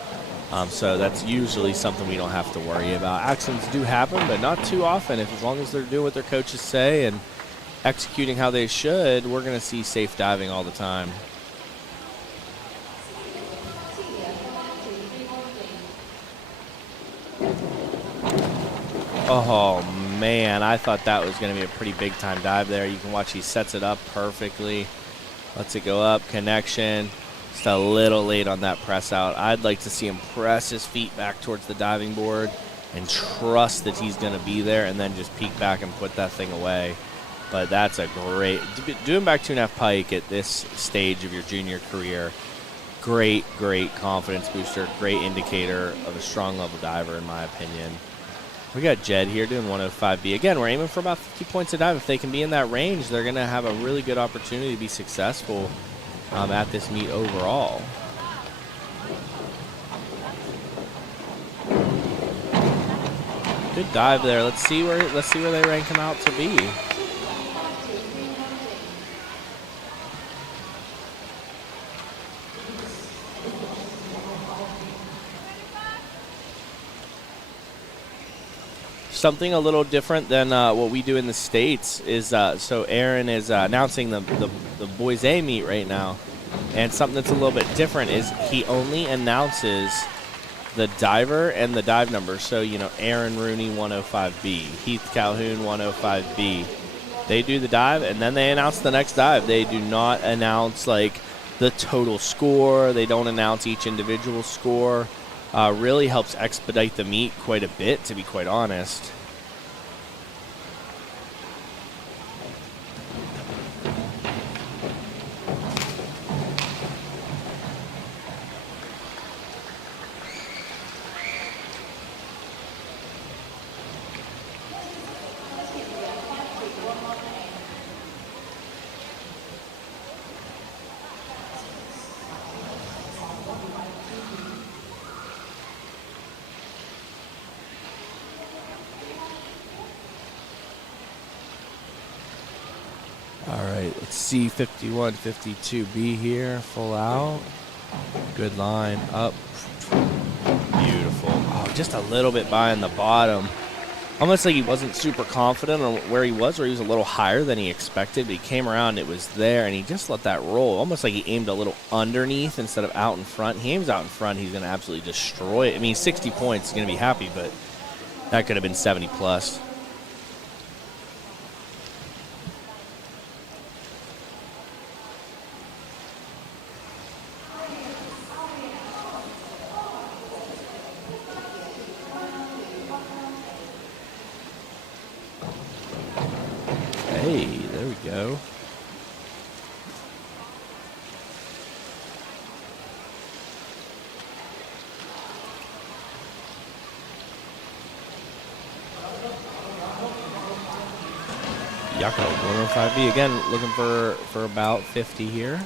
So that's usually something we don't have to worry about. Accidents do happen, but not too often. As long as they're doing what their coaches say and executing how they should, we're going to see safe diving all the time. Oh, man, I thought that was going to be a pretty big-time dive there. You can watch he sets it up perfectly. Lets it go up, connection. Just a little late on that press out. I'd like to see him press his feet back towards the diving board and trust that he's going to be there and then just peek back and put that thing away. But that's a great, doing back 2.5 pike at this stage of your junior career, great, great confidence booster, great indicator of a strong level diver in my opinion. We got Jed here doing 105B. Again, we're aiming for about 50 points a dive. If they can be in that range, they're going to have a really good opportunity to be successful at this meet overall. Good dive there. Let's see where they rank him out to be. Something a little different than what we do in the States is, so Aaron is announcing the Boys A meet right now. And something that's a little bit different is he only announces the diver and the dive number. So, you know, Aaron Rooney 105B, Heath Calhoun 105B. They do the dive, and then they announce the next dive. They do not announce, like, the total score. They don't announce each individual score. Really helps expedite the meet quite a bit, to be quite honest. All right, let's see 51, 52B here, full out. Good line, up. Beautiful. Oh, just a little bit by in the bottom. Almost like he wasn't super confident on where he was a little higher than he expected, but he came around, it was there, and he just let that roll. Almost like he aimed a little underneath instead of out in front. He aims out in front, he's going to absolutely destroy it. I mean, 60 points, he's going to be happy, but that could have been 70 plus. Hey, there we go. Yako, 105B. Again, looking for about 50 here.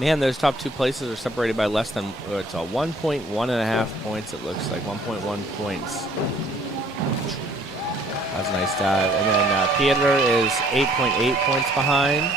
Man, those top two places are separated by less than, it's a 1.1.5 points, it looks like. 1.1 points. That was a nice dive. And then Peter is 8.8 points behind.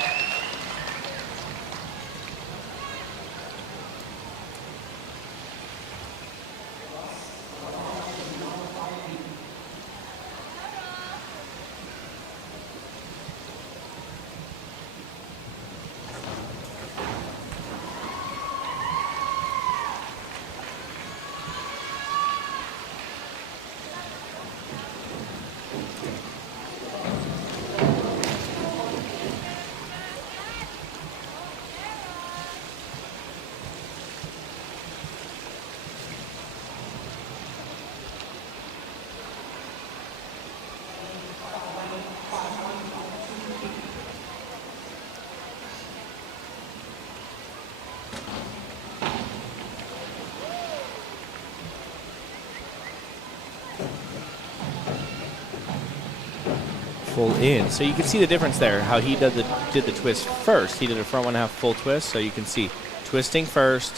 Full in. So you can see the difference there, how he did the twist first. He did a front 1/2 full twist, so you can see twisting first,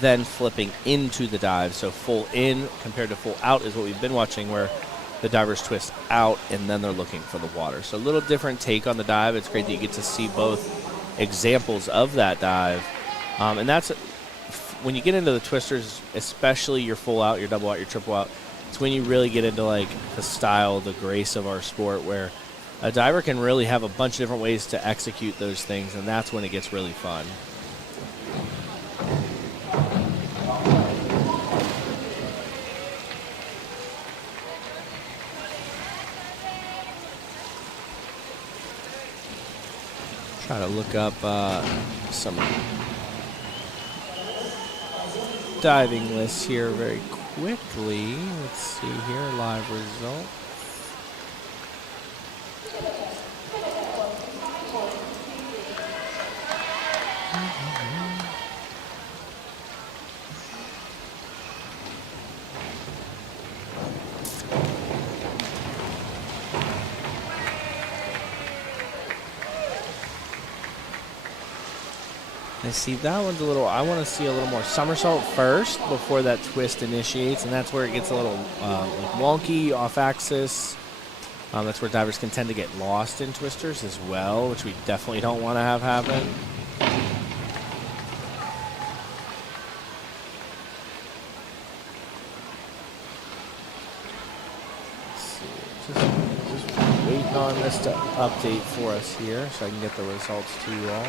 then flipping into the dive. So full in compared to full out is what we've been watching, where the divers twist out and then they're looking for the water. So a little different take on the dive. It's great that you get to see both examples of that dive. And that's, when you get into the twisters, especially your full out, your double out, your triple out, it's when you really get into like the style, the grace of our sport, where a diver can really have a bunch of different ways to execute those things, and that's when it gets really fun. Try to look up some diving lists here very quickly. Let's see here, live result. I see that one's a little, I want to see a little more somersault first before that twist initiates, and that's where it gets a little like wonky, off axis. That's where divers can tend to get lost in twisters as well, which we definitely don't want to have happen. Just waiting on this to update for us here so I can get the results to you all.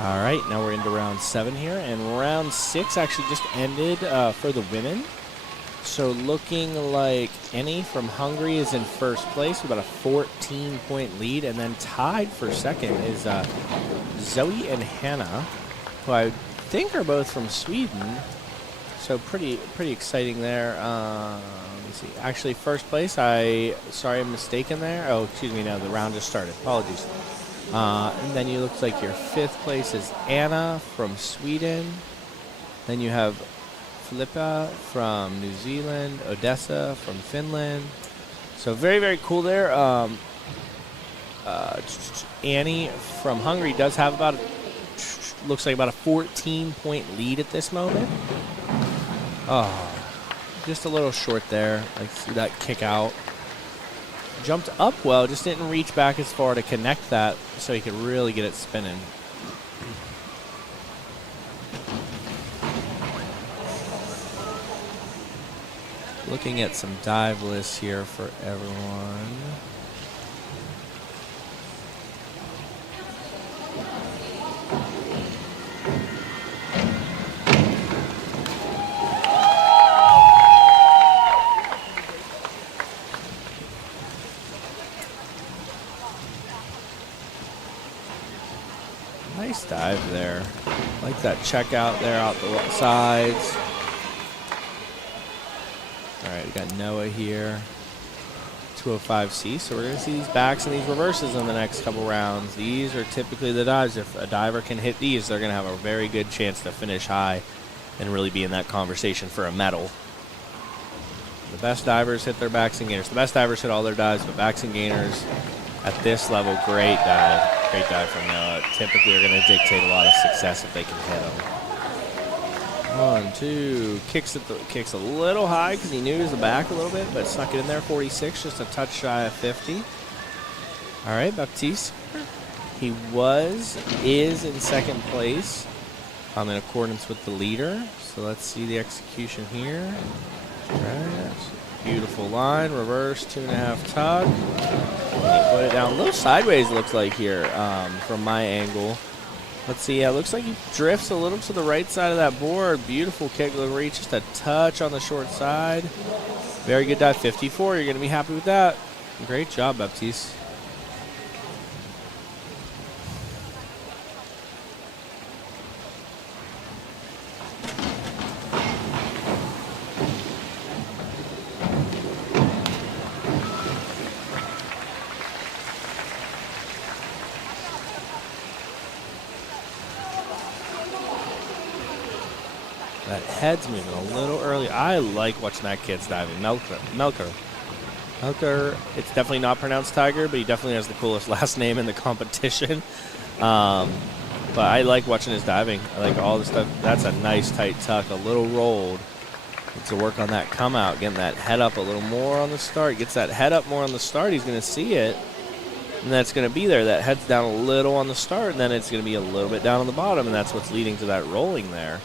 All right, now we're into round 7 here, and round 6 actually just ended for the women. So looking like Annie from Hungary is in first place with about a 14-point lead, and then tied for second is Zoe and Hannah, who I think are both from Sweden. So pretty exciting there. Let me see. Actually, first place, sorry, I'm mistaken there. Oh, excuse me, no, the round just started. Apologies. And then you look like your 5th place is Anna from Sweden. Then you have Filippa from New Zealand, Odessa from Finland. So very cool there. Annie from Hungary does have looks like about a 14-point lead at this moment. Oh, just a little short there. I see that kick out. Jumped up well, just didn't reach back as far to connect that so he could really get it spinning. Looking at some dive lists here for everyone. Nice dive there. Like that check out there out the sides. All right, we got Noah here. 205C. So we're going to see these backs and these reverses in the next couple rounds. These are typically the dives. If a diver can hit these, they're going to have a very good chance to finish high and really be in that conversation for a medal. The best divers hit their backs and gainers. The best divers hit all their dives, but backs and gainers at this level, great dive. Great dive from Noah. Typically are going to dictate a lot of success if they can hit them. 1, 2, kicks a little high because he knew he was the back a little bit, but snuck it in there. 46, just a touch shy of 50. All right, Baptiste. He is in second place in accordance with the leader. So let's see the execution here. Right. Beautiful line, reverse, 2.5 tug. Put it down a little sideways, looks like here from my angle. Let's see, yeah, looks like he drifts a little to the right side of that board. Beautiful kick delivery, just a touch on the short side. Very good dive, 54. You're going to be happy with that. Great job, Baptiste. That head's moving a little early. I like watching that kid's diving. Melker. It's definitely not pronounced Tiger, but he definitely has the coolest last name in the competition. But I like watching his diving. I like all the stuff. That's a nice tight tuck, a little rolled. Needs to work on that come out, getting that head up a little more on the start. Gets that head up more on the start, he's going to see it. And that's going to be there. That head's down a little on the start, and then it's going to be a little bit down on the bottom, and that's what's leading to that rolling there.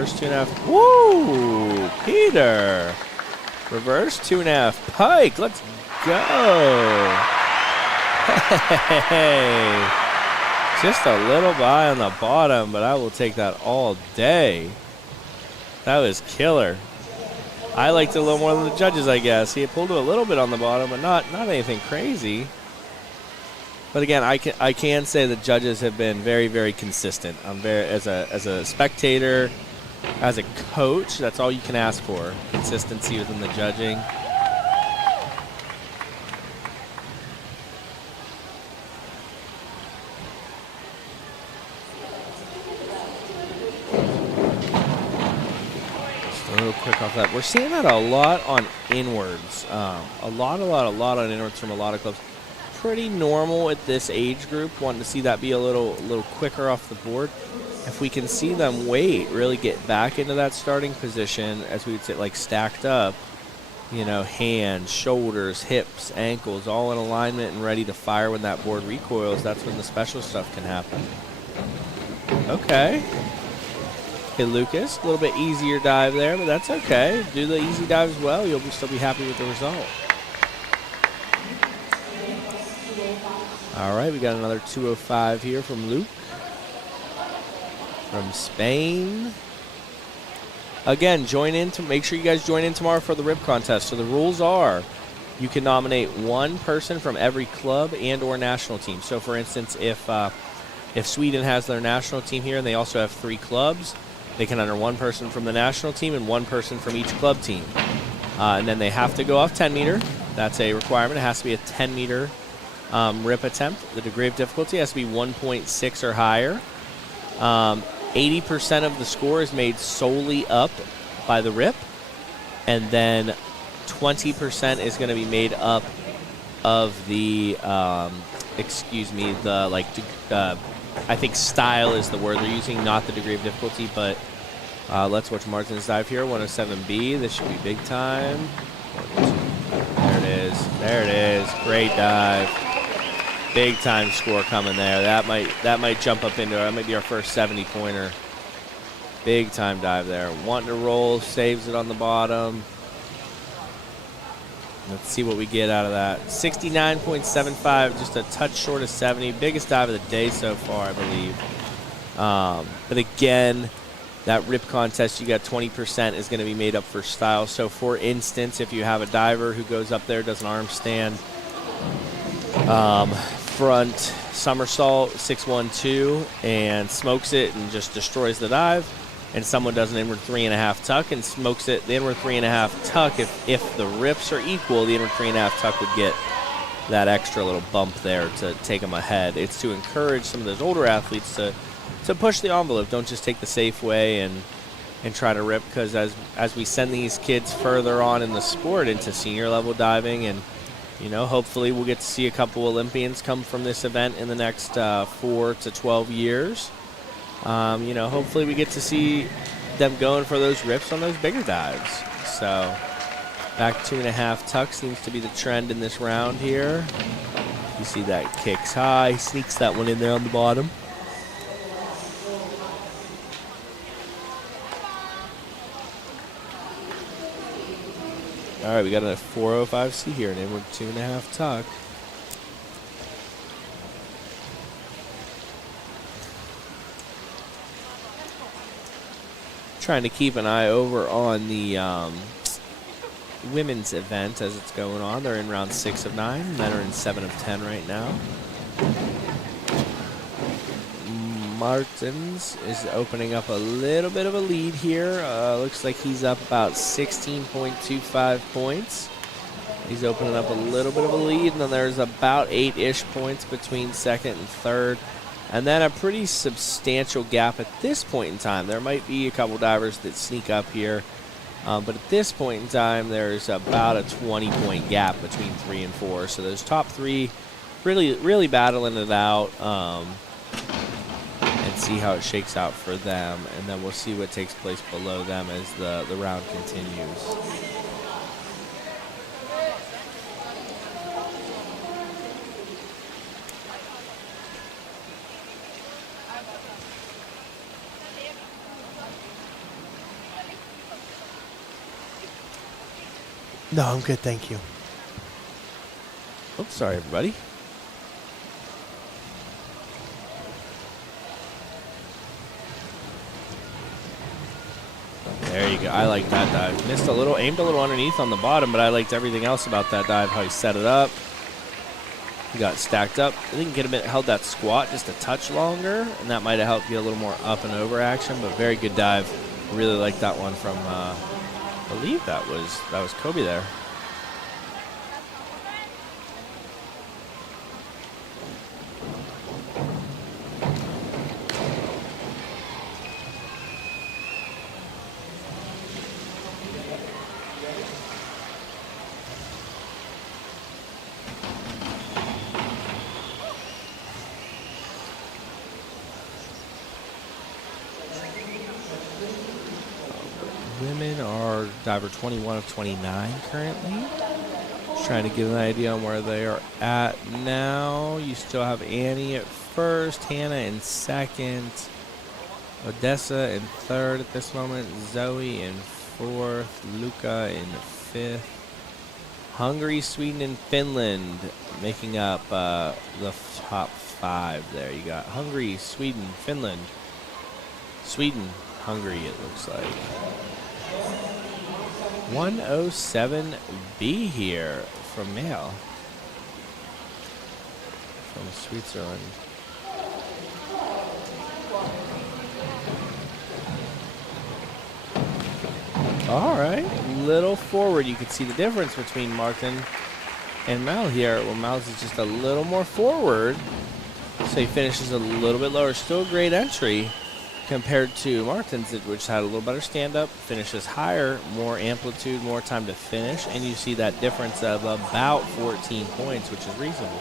Reverse 2.5. Woo! Peter! Reverse 2.5 pike. Let's go! Hey! Just a little by on the bottom, but I will take that all day. That was killer. I liked it a little more than the judges, I guess. He pulled it a little bit on the bottom, but not anything crazy. But again, I can say the judges have been very, very consistent. As a spectator, as a coach, that's all you can ask for. Consistency within the judging. Just a little quick off that. We're seeing that a lot on inwards. A lot on inwards from a lot of clubs. Pretty normal at this age group, wanting to see that be a little quicker off the board. If we can see them wait, really get back into that starting position, as we would say, like stacked up, you know, hands, shoulders, hips, ankles, all in alignment and ready to fire when that board recoils, that's when the special stuff can happen. Okay. Hey, Lucas, a little bit easier dive there, but that's okay. Do the easy dives well, you'll still be happy with the result. All right, we got another 205 here from Luke from Spain. Again, make sure you guys join in tomorrow for the rip contest. So the rules are you can nominate one person from every club and or national team. So for instance, if Sweden has their national team here and they also have 3 clubs, they can enter one person from the national team and one person from each club team. And then they have to go off 10 meter. That's a requirement. It has to be a 10 meter rip attempt. The degree of difficulty has to be 1.6 or higher. 80% of the score is made solely up by the rip, and then 20% is going to be made up of the I think style is the word they're using, not the degree of difficulty. But let's watch Martin's dive here. 107B. This should be big time. There it is. Great dive. Big time score coming there. That might jump up into that might be our first 70-pointer. Big time dive there. Wanting to roll, saves it on the bottom. Let's see what we get out of that. 69.75, just a touch short of 70. Biggest dive of the day so far, I believe. But again, that rip contest, you got 20% is going to be made up for style. So for instance, if you have a diver who goes up there, does an arm stand, front somersault 612 and smokes it and just destroys the dive, and someone does an inward 3.5 tuck and smokes it, the inward 3.5 tuck, if the rips are equal, the inward 3.5 tuck would get that extra little bump there to take them ahead. It's to encourage some of those older athletes to push the envelope. Don't just take the safe way and and try to rip, because as we send these kids further on in the sport into senior level diving, and hopefully we'll get to see a couple Olympians come from this event in the next 4 to 12 years. Hopefully we get to see them going for those rips on those bigger dives. So back 2.5 tuck seems to be the trend in this round here. You see that kicks high, sneaks that one in there on the bottom. All right, we got a 405C here, and inward 2.5 tuck. Trying to keep an eye over on the women's event as it's going on. They're in round 6 of 9. Men are in 7 of 10 right now. Martins is opening up a little bit of a lead here. Looks like he's up about 16.25 points. He's opening up a little bit of a lead, and then there's about 8-ish points between second and third. And then a pretty substantial gap at this point in time. There might be a couple divers that sneak up here, but at this point in time, there's about a 20-point gap between 3 and 4. So those top 3 really battling it out. And see how it shakes out for them, and then we'll see what takes place below them as the round continues. No, I'm good, thank you. Oops, sorry everybody. There you go. I like that dive. Missed a little, aimed a little underneath on the bottom, but I liked everything else about that dive, how he set it up. He got stacked up. I think held that squat just a touch longer, and that might have helped you a little more up and over action, but very good dive. Really like that one from, I believe that was Kobe there. Women are diver 21 of 29 currently. Just trying to get an idea on where they are at now. You still have Annie at first, Hannah in second, Odessa in third at this moment, Zoe in fourth, Luca in fifth. Hungary, Sweden, and Finland making up the top 5 there. You got Hungary, Sweden, Finland, Sweden, Hungary it looks like. 107B here from male from Switzerland. All right, little forward. You can see the difference between Martin and Mal here. Well, Mal's is just a little more forward, so he finishes a little bit lower. Still a great entry compared to Martin's, which had a little better stand-up, finishes higher, more amplitude, more time to finish, and you see that difference of about 14 points, which is reasonable.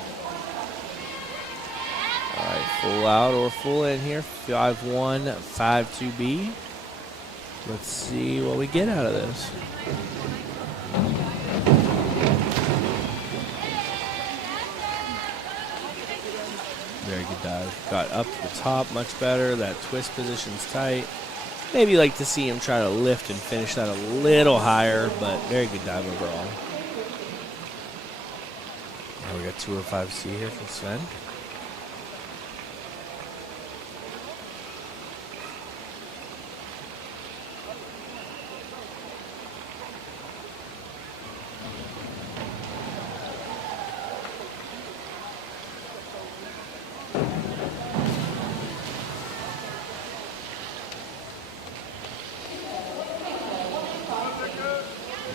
All right, full out or full in here, 5-1, 5-2B. Let's see what we get out of this. Very good dive. Got up to the top much better. That twist position's tight. Maybe like to see him try to lift and finish that a little higher, but very good dive overall. Now we got 205C here from Sven.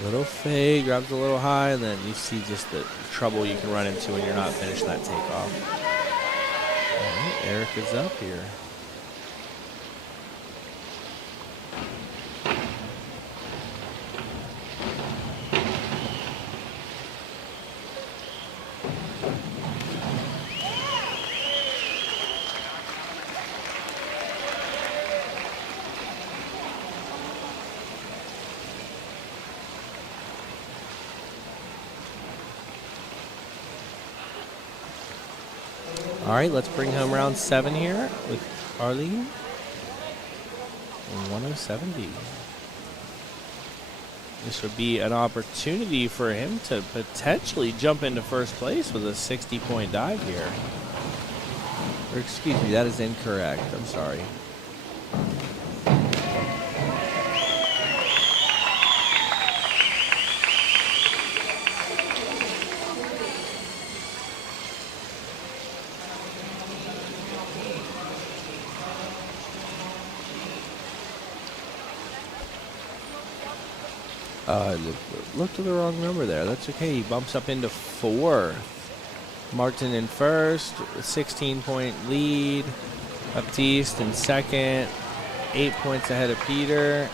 Little fade, grabs a little high, and then you see just the trouble you can run into when you're not finishing that takeoff. All right, Eric is up here. All right, let's bring home round 7 here with Arlene. 1070. This would be an opportunity for him to potentially jump into first place with a 60-point dive here. Or excuse me, that is incorrect. I'm sorry. Looked at the wrong number there. That's okay. He bumps up into 4th. Martin in first, 16-point lead. Baptiste in second, 8 points ahead of Peter.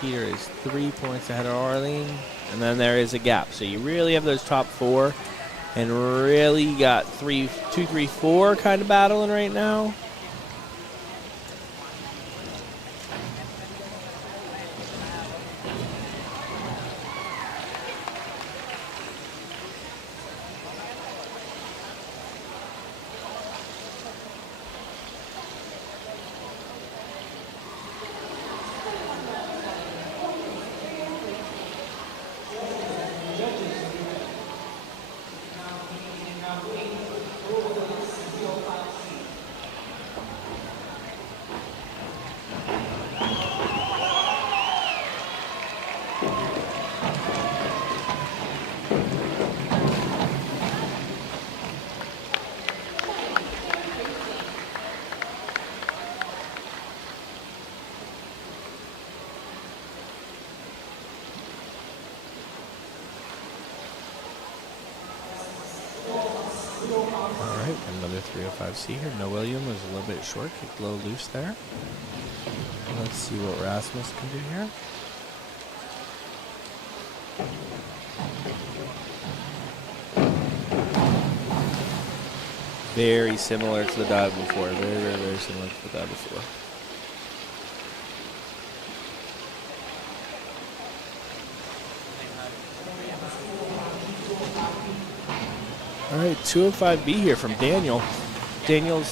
Peter is 3 points ahead of Arlene. And then there is a gap. So you really have those top 4. And really got 2, 3, 4 kind of battling right now. Alright, another 305C here. No William was a little bit short, kicked a little loose there. Let's see what Rasmus can do here. Very similar to the dive before. Very similar to the dive before. All right, 205B here from Daniel. Daniel's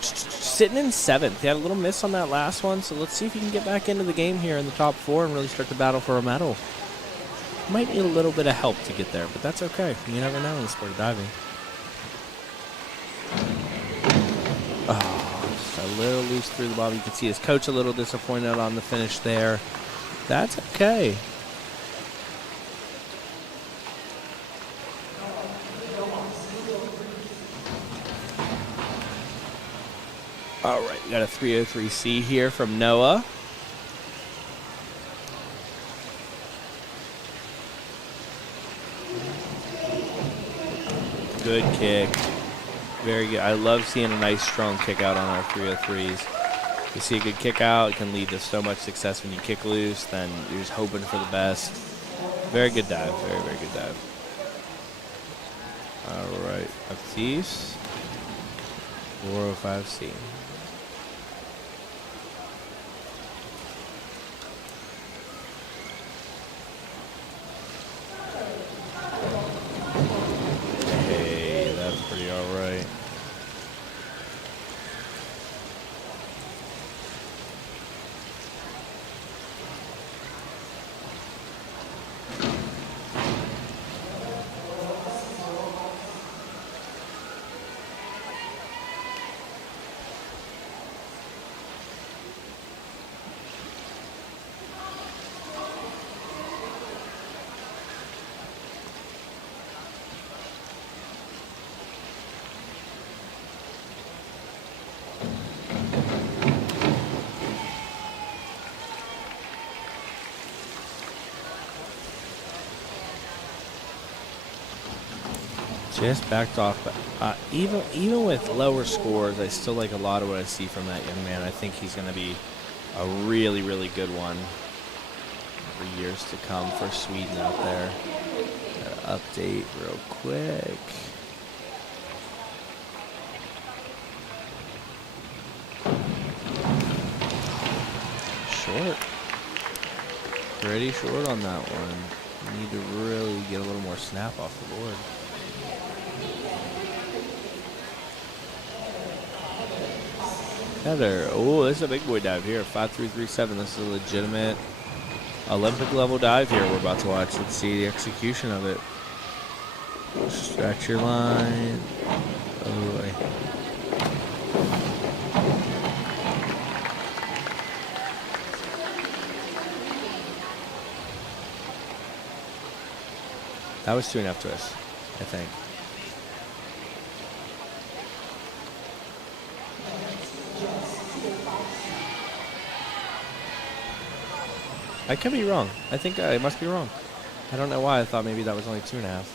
sitting in 7th. He had a little miss on that last one, so let's see if he can get back into the game here in the top 4 and really start to battle for a medal. Might need a little bit of help to get there, but that's okay. You never know in the sport of diving. Oh, just a little loose through the bottom. You can see his coach a little disappointed on the finish there. That's okay. All right, we got a 303C here from Noah. Good kick. Very good. I love seeing a nice, strong kick out on our 303s. You see a good kick out, it can lead to so much success when you kick loose, then you're just hoping for the best. Very good dive. Very good dive. All right, Baptiste. 405C. Just backed off, but even with lower scores, I still like a lot of what I see from that young man. I think he's going to be a really, really good one for years to come for Sweden out there. Gotta update real quick. Short. Pretty short on that one. Need to really get a little more snap off the board. Heather. Oh, this is a big boy dive here. 5.337. This is a legitimate Olympic level dive here we're about to watch. Let's see the execution of it. Stretch your line. Oh boy. That was 2.5 twists, I think. I could be wrong. I think I must be wrong. I don't know why I thought maybe that was only 2.5.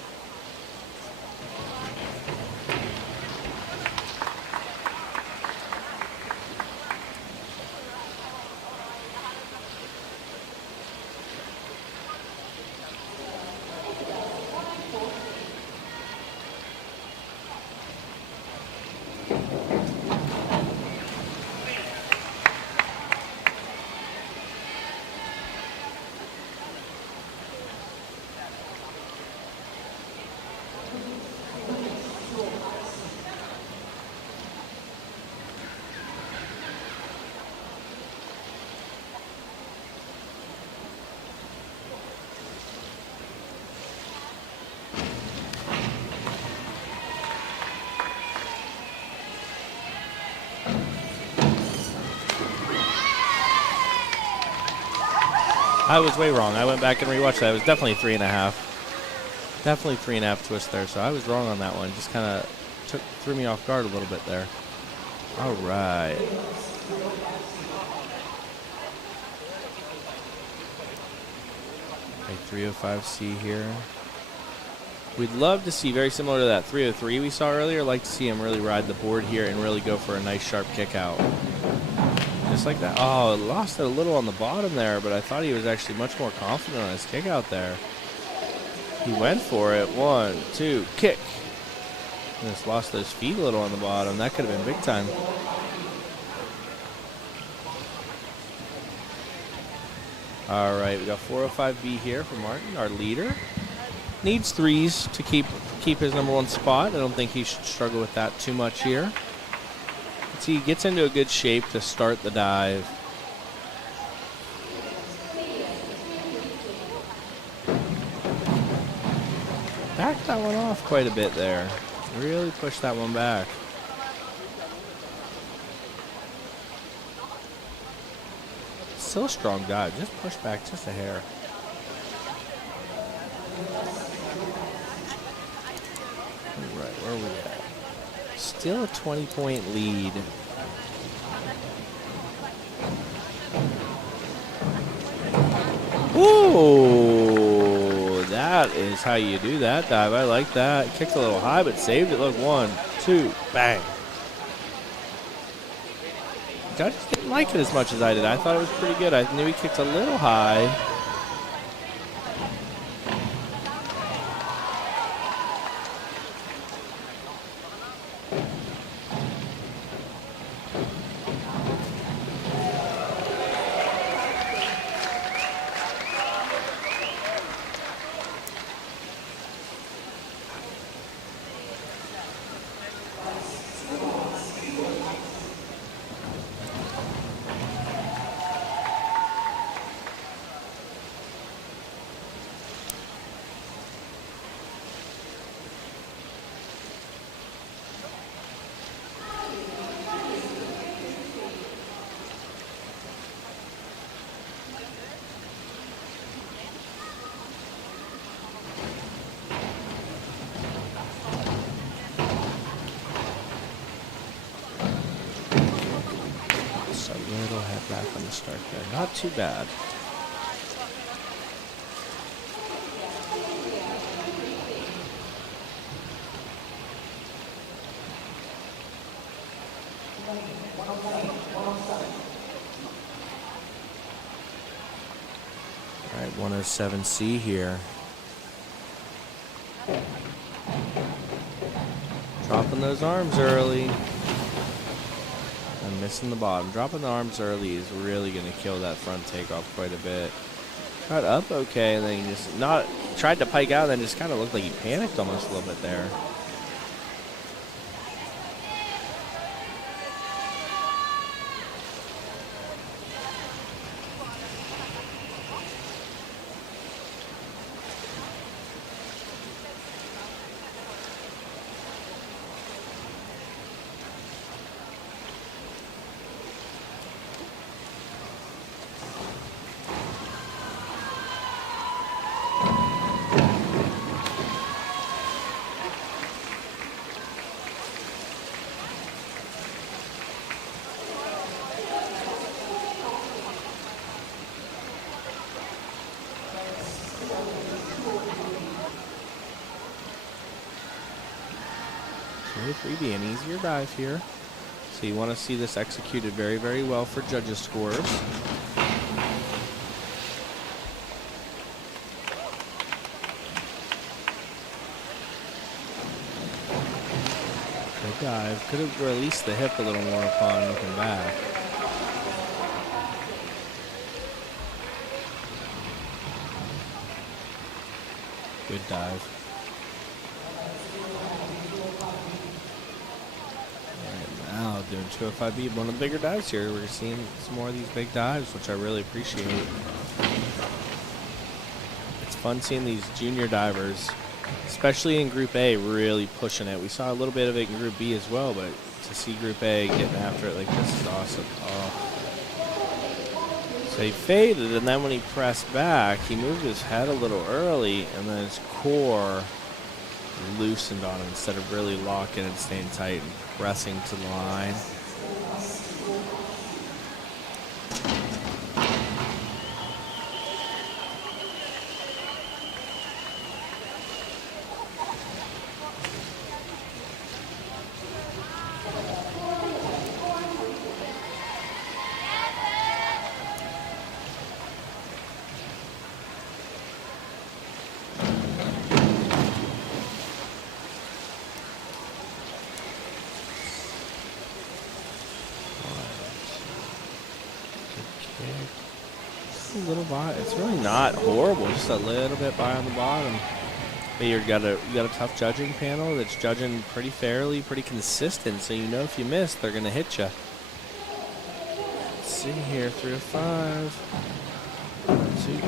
I was way wrong. I went back and rewatched that. It was definitely 3.5. Definitely 3.5 twist there. So I was wrong on that one. Just kind of threw me off guard a little bit there. All right. A 305C here. We'd love to see, very similar to that 303 we saw earlier, like to see him really ride the board here and really go for a nice sharp kick out. Just like that. Oh, lost it a little on the bottom there, but I thought he was actually much more confident on his kick out there. He went for it. 1, 2, kick. And just lost those feet a little on the bottom. That could have been big time. All right, we got 405B here for Martin, our leader. Needs 3s to keep his number 1 spot. I don't think he should struggle with that too much here. See, he gets into a good shape to start the dive. Backed that one off quite a bit there. Really pushed that one back. Still a strong dive. Just push back just a hair. All right, where are we at? Still a 20-point lead. Ooh, that is how you do that dive. I like that. Kicked a little high, but saved it. Look, 1, 2, bang. Judges didn't like it as much as I did. I thought it was pretty good. I knew he kicked a little high. Little head back on the start there. Not too bad. All right, 107C here. Dropping those arms early. And missing the bottom. Dropping the arms early is really going to kill that front takeoff quite a bit. Got up okay, and then he just tried to pike out, and then just kind of looked like he panicked almost a little bit there. 303B, an easier dive here. So you want to see this executed very, very well for judges' scores. Good dive. Could have released the hip a little more upon looking back. Good dive. Now doing 205B, one of the bigger dives here. We're seeing some more of these big dives, which I really appreciate. It's fun seeing these junior divers, especially in Group A, really pushing it. We saw a little bit of it in Group B as well, but to see Group A getting after it like this is awesome. Oh. So he faded, and then when he pressed back, he moved his head a little early, and then his core loosened on him instead of really locking and staying tight and pressing to the line. A little by. It's really not horrible, just a little bit by on the bottom. But you got a tough judging panel that's judging pretty fairly, pretty consistent. So you know if you miss, they're gonna hit you. Let's see here, 305. 2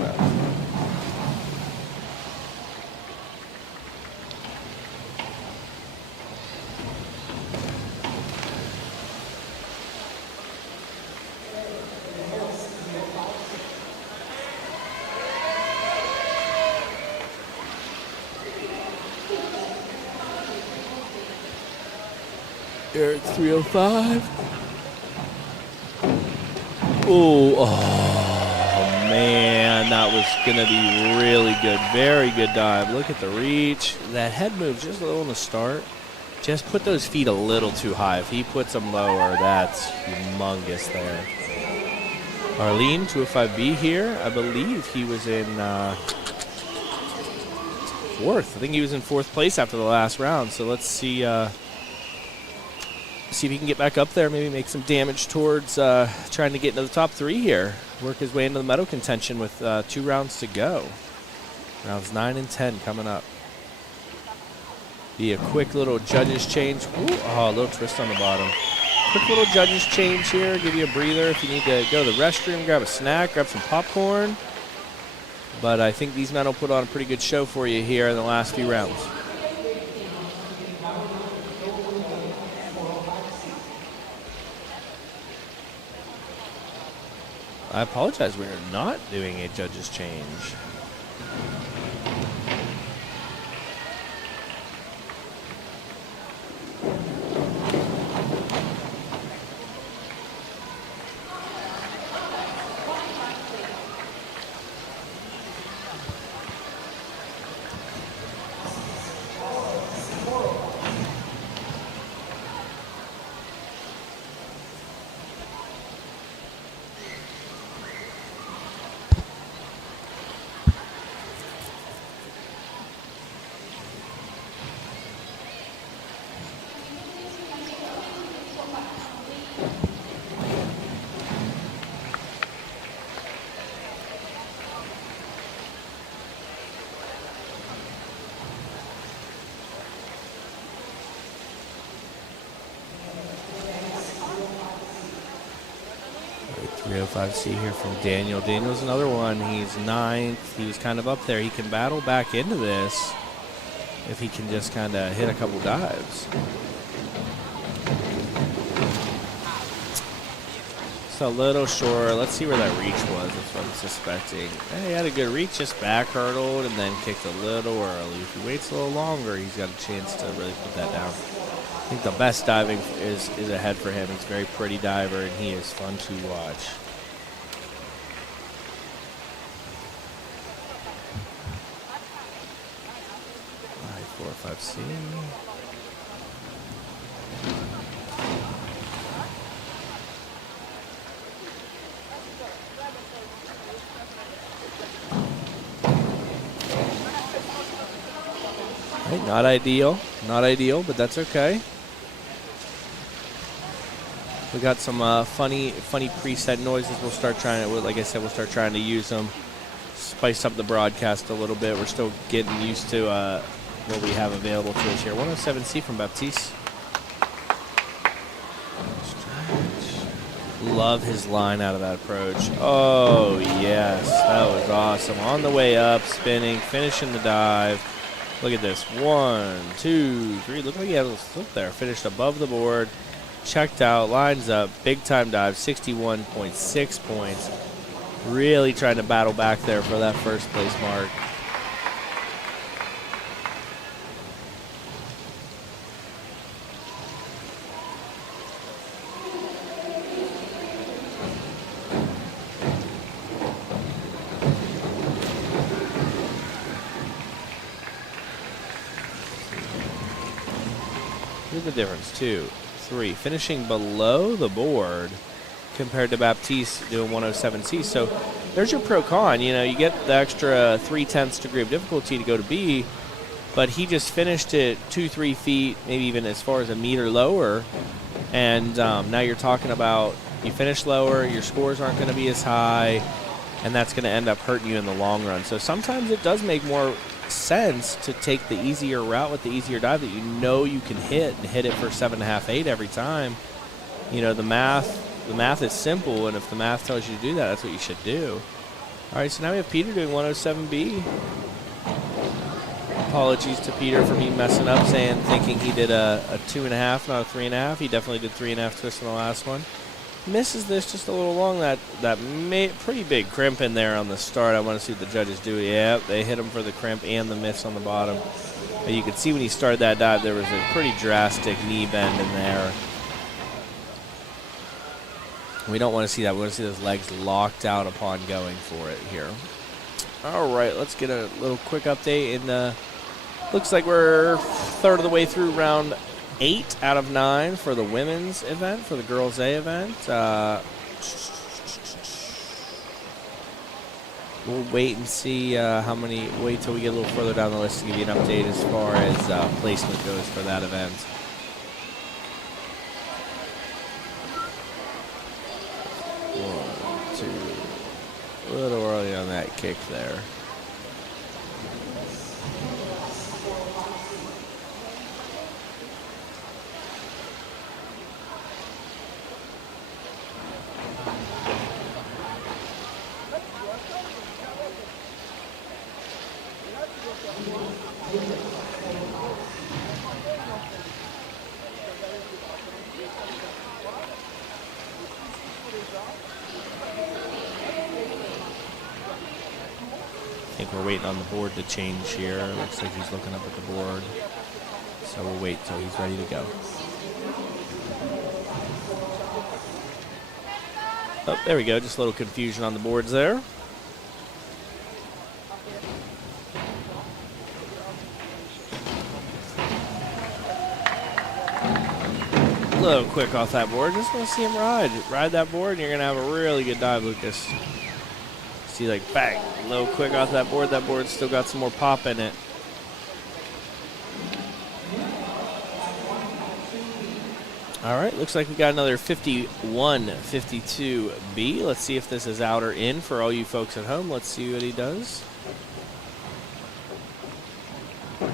Here at 305. Oh, man, that was going to be really good. Very good dive. Look at the reach. That head move just a little in the start. Just put those feet a little too high. If he puts them lower, that's humongous there. Arlene, 205B here. I believe he was in fourth. I think he was in fourth place after the last round. So let's see. See if he can get back up there, maybe make some damage towards trying to get into the top 3 here. Work his way into the medal contention with 2 rounds to go. Rounds 9 and 10 coming up. Be a quick little judges change. Ooh, oh, a little twist on the bottom. Quick little judges change here. Give you a breather if you need to go to the restroom, grab a snack, grab some popcorn. But I think these men will put on a pretty good show for you here in the last few rounds. I apologize, we are not doing a judges change. .305C here from Daniel. Daniel's another one. He's 9th. He was kind of up there. He can battle back into this if he can just kind of hit a couple dives. Just a little short. Let's see where that reach was. That's what I'm suspecting. He had a good reach, just back hurdled and then kicked a little early. If he waits a little longer, he's got a chance to really put that down. I think the best diving is ahead for him. He's a very pretty diver, and he is fun to watch. All right, 405C. Right, not ideal. Not ideal, but that's okay. We got some funny preset noises. We'll start trying to, like I said, we'll start trying to use them. Spice up the broadcast a little bit. We're still getting used to what we have available to us here. 107C from Baptiste. Love his line out of that approach. Oh, yes. That was awesome. On the way up, spinning, finishing the dive. Look at this. 1, 2, 3. Looked like he had a little slip there. Finished above the board. Checked out. Lines up. Big time dive. 61.6 points. Really trying to battle back there for that first place mark. Here's the difference, 2, 3. Finishing below the board compared to Baptiste doing 107C. So there's your pro-con. You know, you get the extra 0.3 degree of difficulty to go to B, but he just finished it 2-3 feet, maybe even as far as a meter lower. And now you're talking about you finish lower, your scores aren't going to be as high, and that's going to end up hurting you in the long run. So sometimes it does make more sense to take the easier route with the easier dive that you know you can hit and hit it for 7.5, 8 every time. You know, the math is simple, and if the math tells you to do that, that's what you should do. All right, so now we have Peter doing 107B. Apologies to Peter for me messing up, thinking he did a 2.5, not a 3.5. He definitely did 3.5 twists in the last one. Misses this just a little long. That pretty big crimp in there on the start. I want to see what the judges do. Yeah, they hit him for the crimp and the miss on the bottom. But you could see when he started that dive, there was a pretty drastic knee bend in there. We don't want to see that. We want to see those legs locked out upon going for it here. All right, let's get a little quick update. Looks like we're third of the way through round 8 out of 9 for the women's event, for the girls A event. We'll wait and see how many. Wait till we get a little further down the list to give you an update as far as placement goes for that event. A little early on that kick there. I think we're waiting on the board to change here. Looks like he's looking up at the board. So we'll wait till he's ready to go. Oh, there we go. Just a little confusion on the boards there. A little quick off that board. Just want to see him ride. Ride that board, and you're going to have a really good dive, Lucas. See, like, bang, a little quick off that board. That board's still got some more pop in it. All right, looks like we got another 51-52B. Let's see if this is out or in for all you folks at home. Let's see what he does. He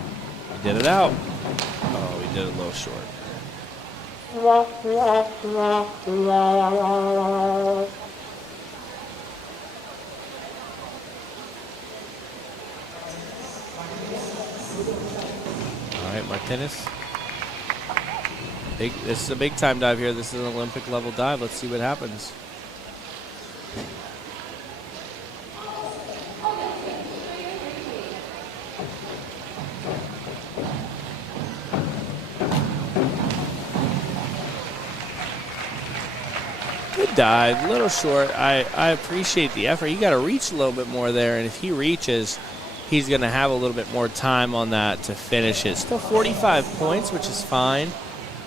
did it out. Oh, he did it a little short. All right, Martinez. This is a big time dive here. This is an Olympic level dive. Let's see what happens. Good dive, a little short. I appreciate the effort. You got to reach a little bit more there, and if he reaches, he's going to have a little bit more time on that to finish it. Still 45 points, which is fine.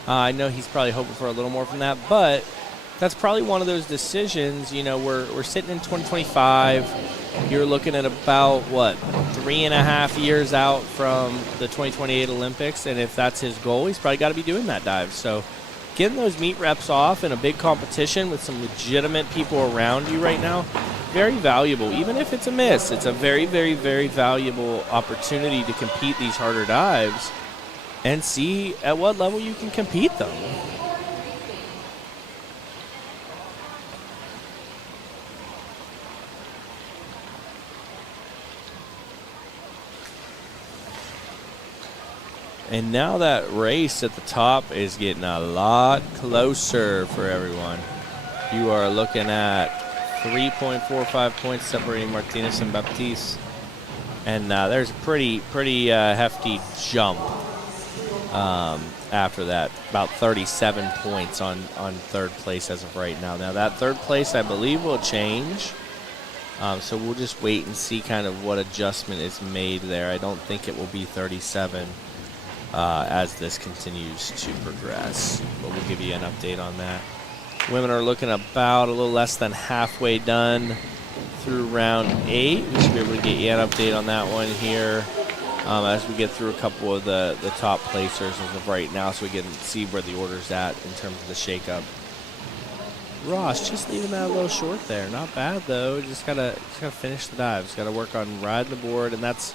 I know he's probably hoping for a little more from that, but that's probably one of those decisions. You know, we're sitting in 2025. you're looking at about, what, 3.5 years out from the 2028 Olympics. And if that's his goal, he's probably got to be doing that dive. So getting those meet reps off in a big competition with some legitimate people around you right now, very valuable. Even if it's a miss, it's a very, very, very valuable opportunity to compete these harder dives and see at what level you can compete them. And now that race at the top is getting a lot closer for everyone. You are looking at 3.45 points separating Martinez and Baptiste. And there's a pretty hefty jump after that. About 37 points on third place as of right now. Now that third place, I believe, will change. So we'll just wait and see kind of what adjustment is made there. I don't think it will be 37 as this continues to progress. But we'll give you an update on that. Women are looking about a little less than halfway done through round 8. We should be able to get you an update on that one here as we get through a couple of the top placers as of right now, so we can see where the order's at in terms of the shakeup. Ross just leaving that a little short there. Not bad though. Just gotta finish the dive. Just gotta work on riding the board, and that's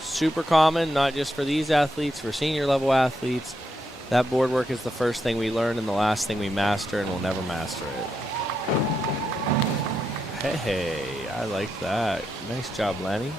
super common, not just for these athletes, for senior level athletes. That board work is the first thing we learn and the last thing we master, and we'll never master it. Hey, I like that. Nice job, Lenny.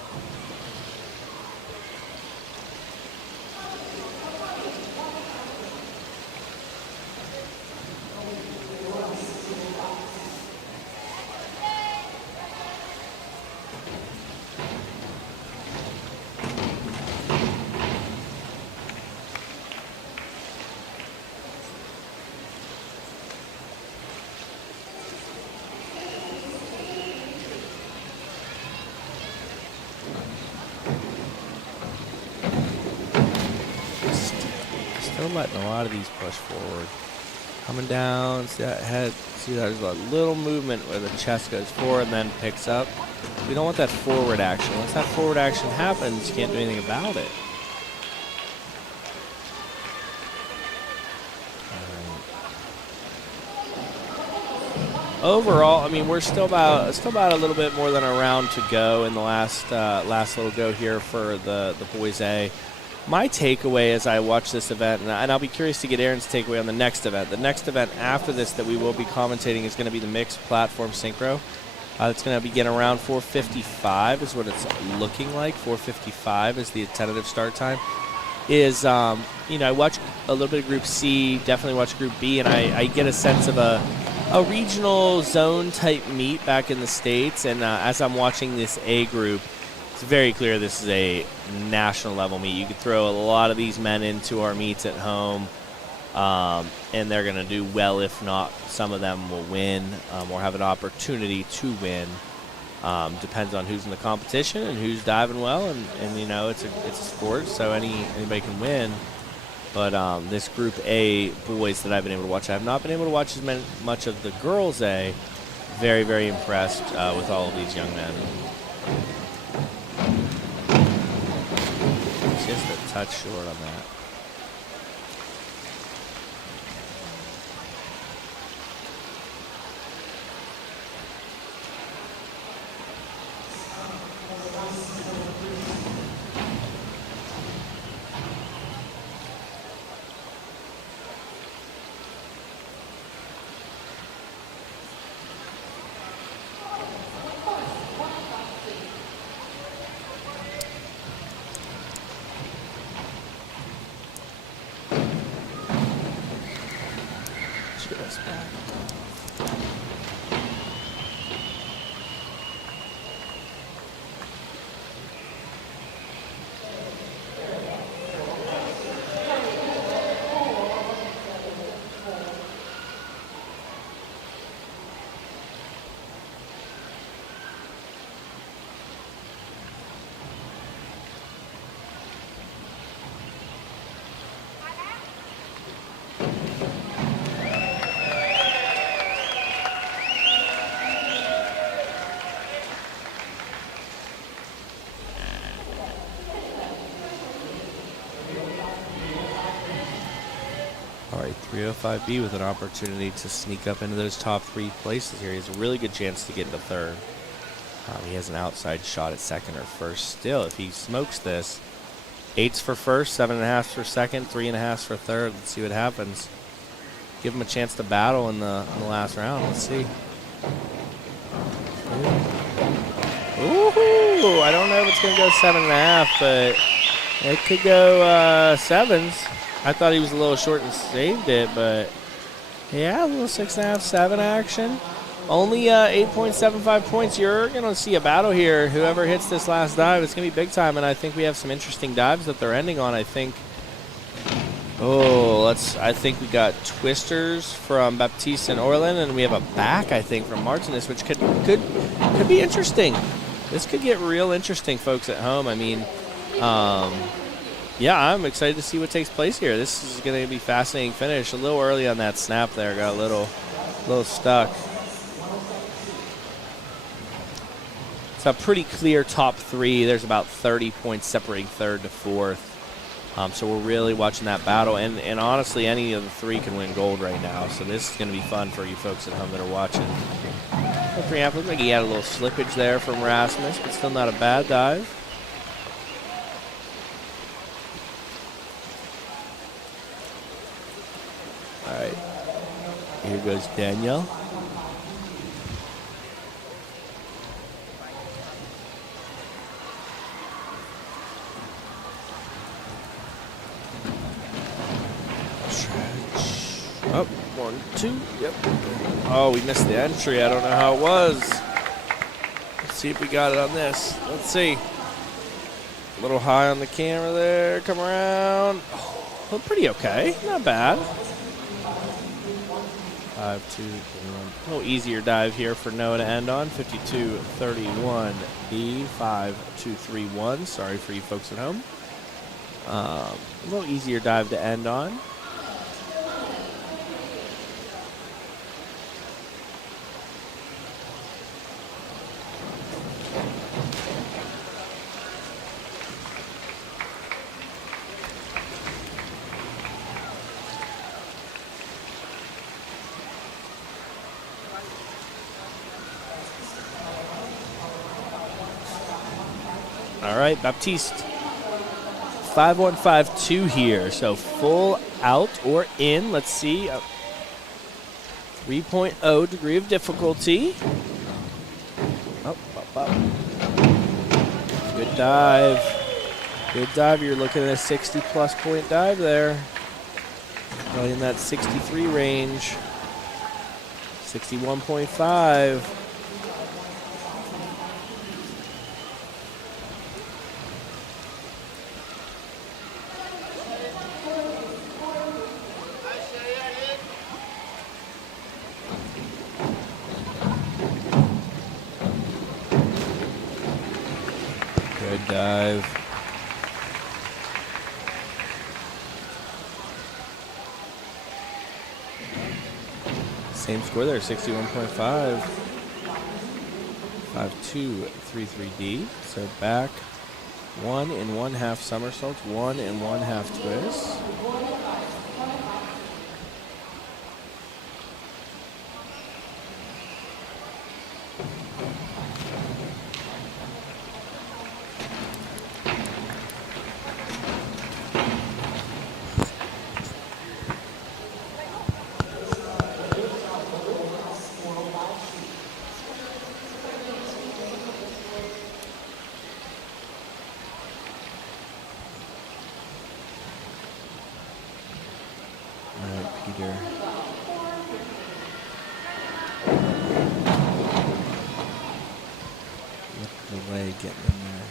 Still letting a lot of these push forward. Coming down, see that head, see that there's a little movement where the chest goes forward and then picks up. We don't want that forward action. Once that forward action happens, you can't do anything about it. Overall, I mean, we're still about a little bit more than a round to go in the last little go here for the boys A. My takeaway as I watch this event, and I'll be curious to get Aaron's takeaway on the next event. The next event after this that we will be commentating is going to be the mixed platform synchro. It's going to begin around 4:55 is what it's looking like. 4:55 is the tentative start time. I watch a little bit of Group C, definitely watch Group B, and I get a sense of a regional zone type meet back in the States. And as I'm watching this A group, it's very clear this is a national level meet. You could throw a lot of these men into our meets at home, and they're going to do well. If not, some of them will win or have an opportunity to win. Depends on who's in the competition and who's diving well, and it's a sport, so anybody can win. But this Group A boys that I've been able to watch, I have not been able to watch much of the girls A. Very, very impressed with all of these young men. Just a touch short on that. 305B with an opportunity to sneak up into those top 3 places here. He has a really good chance to get into third. He has an outside shot at second or first still. If he smokes this, 8's for first, 7.5's for second, 3.5's for third. Let's see what happens. Give him a chance to battle in the last round. Let's see. Ooh, I don't know if it's going to go 7.5, but it could go 7's. I thought he was a little short and saved it, but yeah, a little 6.5, 7 action. Only 8.75 points. You're going to see a battle here. Whoever hits this last dive, it's going to be big time, and I think we have some interesting dives that they're ending on. I think we got twisters from Baptiste and Orlin, and we have a back, I think, from Martinez, which could be interesting. This could get real interesting, folks at home. I mean, yeah, I'm excited to see what takes place here. This is going to be a fascinating finish. A little early on that snap there. Got a little stuck. It's a pretty clear top 3. There's about 30 points separating third to fourth. So we're really watching that battle. And honestly, any of the 3 can win gold right now. So this is going to be fun for you folks at home that are watching. 3.5 looks like he had a little slippage there from Rasmus, but still not a bad dive. All right. Here goes Daniel. Oh, 1, 2, yep. Oh, we missed the entry. I don't know how it was. Let's see if we got it on this. Let's see. A little high on the camera there. Come around. Oh, looked pretty okay. Not bad. 5, 2, 1. A little easier dive here for Noah to end on. 52-31 B. 5, 2, 3, 1. Sorry for you folks at home. A little easier dive to end on. All right, Baptiste. 5-1-5-2 here. So full out or in. Let's see. 3.0 degree of difficulty. Up, up, up. Good dive. Good dive. You're looking at a 60-plus point dive there. Probably in that 63 range. 61.5. Good dive. Same score there, 61.5. 5-2-3-3-D. So back 1 and 1/2 somersaults, 1 and 1/2 twists. Peter. Look at the leg getting in there.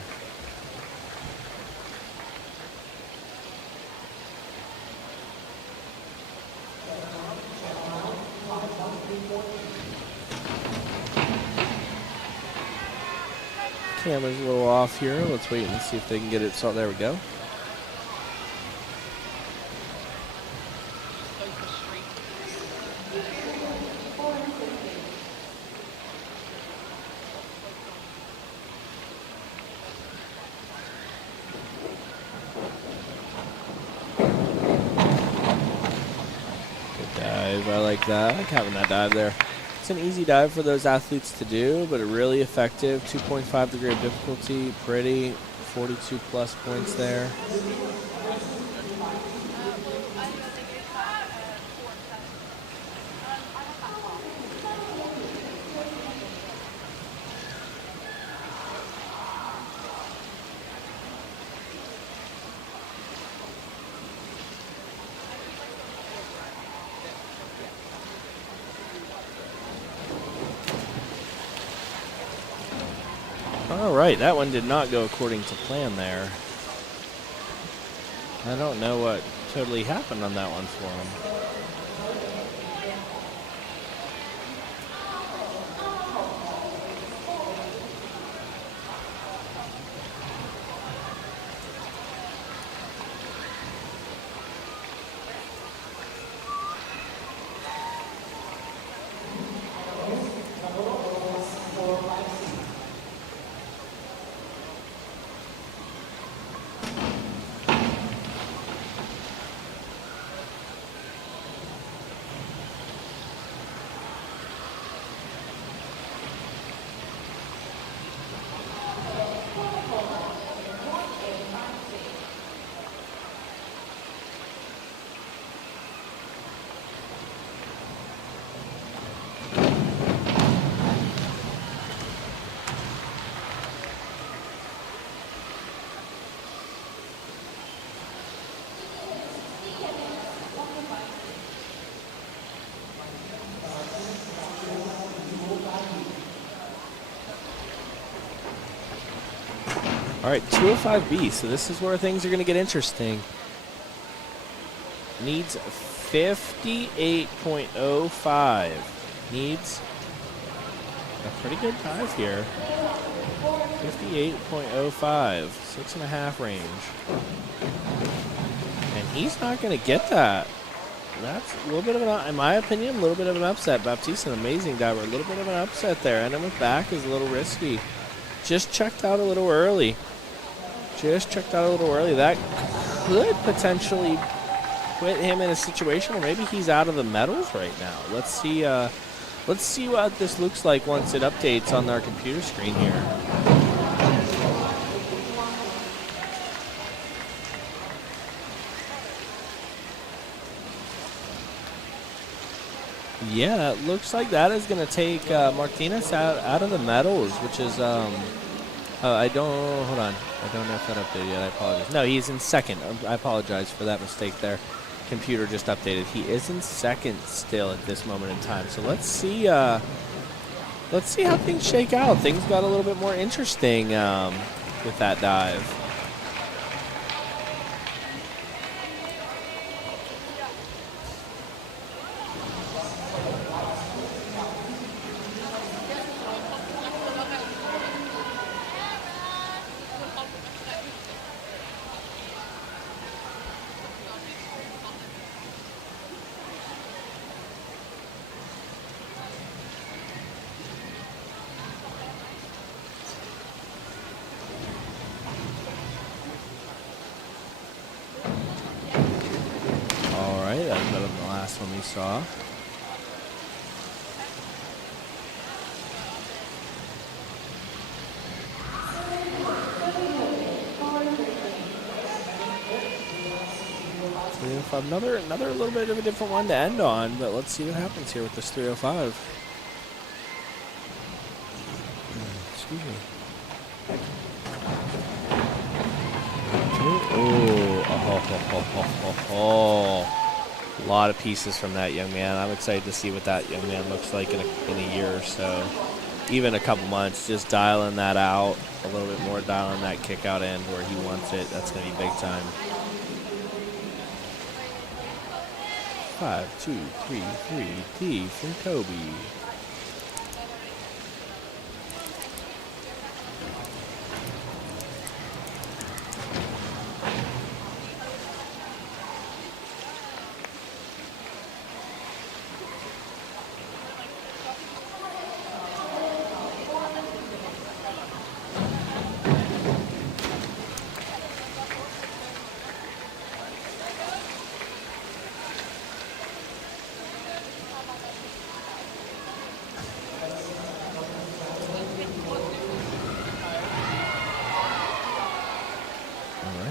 Camera's a little off here. Let's wait and see if they can get it. So there we go. I like that. I like having that dive there. It's an easy dive for those athletes to do, but really effective. 2.5 degree of difficulty. Pretty. 42 plus points there. All right, that one did not go according to plan there. I don't know what totally happened on that one for him. All right, 205B, so this is where things are going to get interesting. Needs 58.05. Needs a pretty good dive here. 58.05, 6.5 range. And he's not going to get that. That's a little bit of an, in my opinion, a little bit of an upset. Baptiste, an amazing diver. A little bit of an upset there. Ending with back is a little risky. Just checked out a little early. That could potentially put him in a situation where maybe he's out of the medals right now. Let's see what this looks like once it updates on our computer screen here. Yeah, it looks like that is going to take Martinez out of the medals, which is hold on. I don't know if that updated yet. I apologize. No, he's in second. I apologize for that mistake there. Computer just updated. He is in second still at this moment in time. So let's see how things shake out. Things got a little bit more interesting with that dive. That's better than the last one we saw. Another little bit of a different one to end on, but let's see what happens here with this 305. Excuse me. A lot of pieces from that young man. I'm excited to see what that young man looks like in a year or so. Even a couple months, just dialing that out a little bit more, dialing that kick out end where he wants it. That's going to be big time. 5, 2, 3, 3, D from Kobe.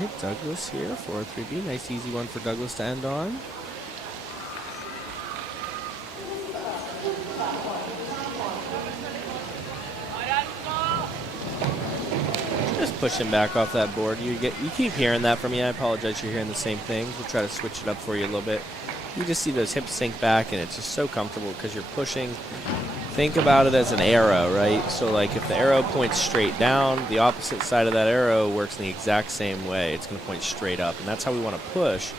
right, Douglas here, 4-3B. Nice easy one for Douglas to end on. Just pushing back off that board. You keep hearing that from me. I apologize you're hearing the same things. We'll try to switch it up for you a little bit. You just see those hips sink back, and it's just so comfortable because you're pushing. Think about it as an arrow, right? So like if the arrow points straight down, the opposite side of that arrow works in the exact same way. It's going to point straight up, and that's how we want to push.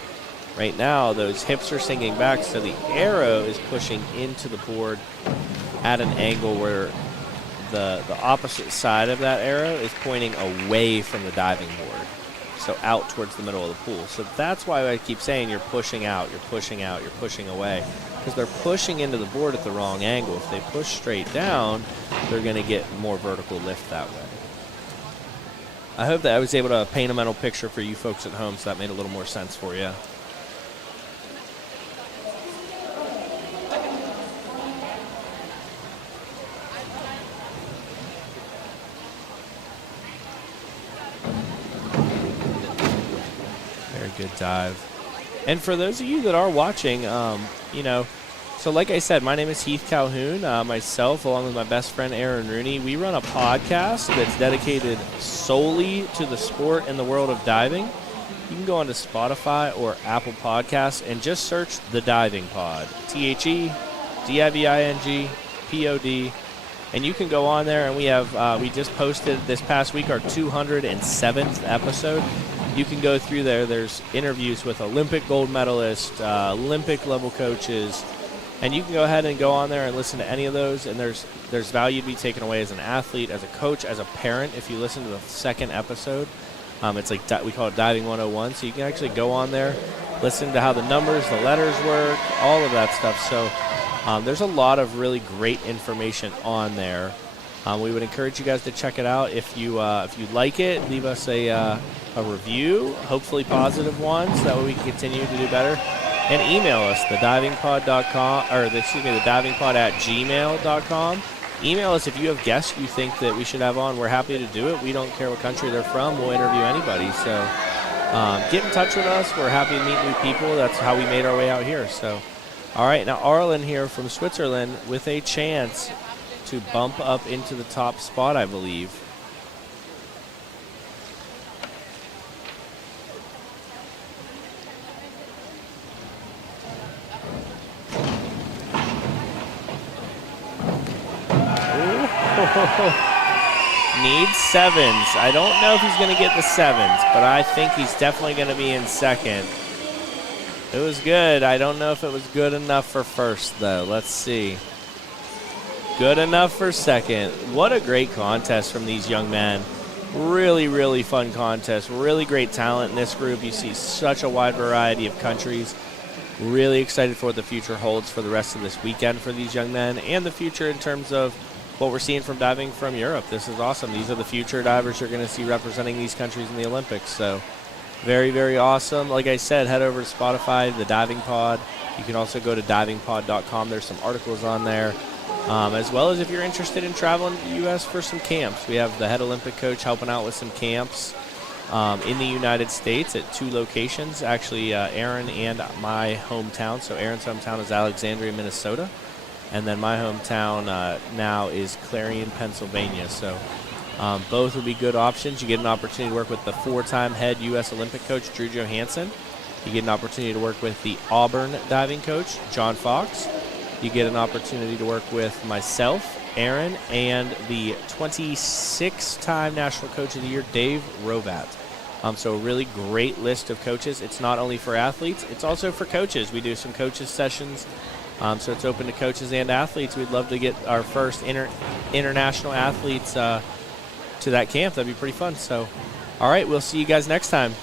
Right now, those hips are sinking back, so the arrow is pushing into the board at an angle where the opposite side of that arrow is pointing away from the diving board, so out towards the middle of the pool. So that's why I keep saying you're pushing out, you're pushing out, you're pushing away, because they're pushing into the board at the wrong angle. If they push straight down, they're going to get more vertical lift that way. I hope that I was able to paint a mental picture for you folks at home so that made a little more sense for you. Good dive. And for those of you that are watching, so like I said, my name is Heath Calhoun. Myself, along with my best friend Aaron Rooney, we run a podcast that's dedicated solely to the sport and the world of diving. You can go onto Spotify or Apple Podcasts and just search The Diving Pod, TheDivingPod, and you can go on there, and we just posted this past week our 207th episode. You can go through there. There's interviews with Olympic gold medalists, Olympic level coaches, and you can go ahead and go on there and listen to any of those. And there's value to be taken away as an athlete, as a coach, as a parent. If you listen to the second episode, it's like we call it Diving 101. So you can actually go on there, listen to how the numbers, the letters work, all of that stuff. So there's a lot of really great information on there. We would encourage you guys to check it out. If you like it, leave us a review, hopefully positive ones, that way we can continue to do better. And email us, thedivingpod@gmail.com. Email us if you have guests you think that we should have on. We're happy to do it. We don't care what country they're from. We'll interview anybody. So get in touch with us. We're happy to meet new people. That's how we made our way out here. So, all right, now Arlen here from Switzerland with a chance to bump up into the top spot, I believe. Needs sevens. I don't know if he's going to get the sevens, but I think he's definitely going to be in second. It was good. I don't know if it was good enough for first, though. Let's see. Good enough for second. What a great contest from these young men. Really, really fun contest. Really great talent in this group. You see such a wide variety of countries. Really excited for what the future holds for the rest of this weekend for these young men, and the future in terms of what we're seeing from diving from Europe. This is awesome. These are the future divers you're going to see representing these countries in the Olympics. So very, very awesome. Like I said, head over to Spotify, The Diving Pod. You can also go to divingpod.com. There's some articles on there. As well as if you're interested in traveling to the U.S. for some camps. We have the head Olympic coach helping out with some camps in the United States at 2 locations. Actually, Aaron and my hometown. So Aaron's hometown is Alexandria, Minnesota. And then my hometown now is Clarion, Pennsylvania. So both would be good options. You get an opportunity to work with the 4-time head U.S. Olympic coach, Drew Johansson. You get an opportunity to work with the Auburn diving coach, John Fox. You get an opportunity to work with myself, Aaron, and the 26-time National Coach of the Year, Dave Rovat. So a really great list of coaches. It's not only for athletes, it's also for coaches. We do some coaches sessions. So it's open to coaches and athletes. We'd love to get our first international athletes to that camp. That'd be pretty fun. So, all right, we'll see you guys next time.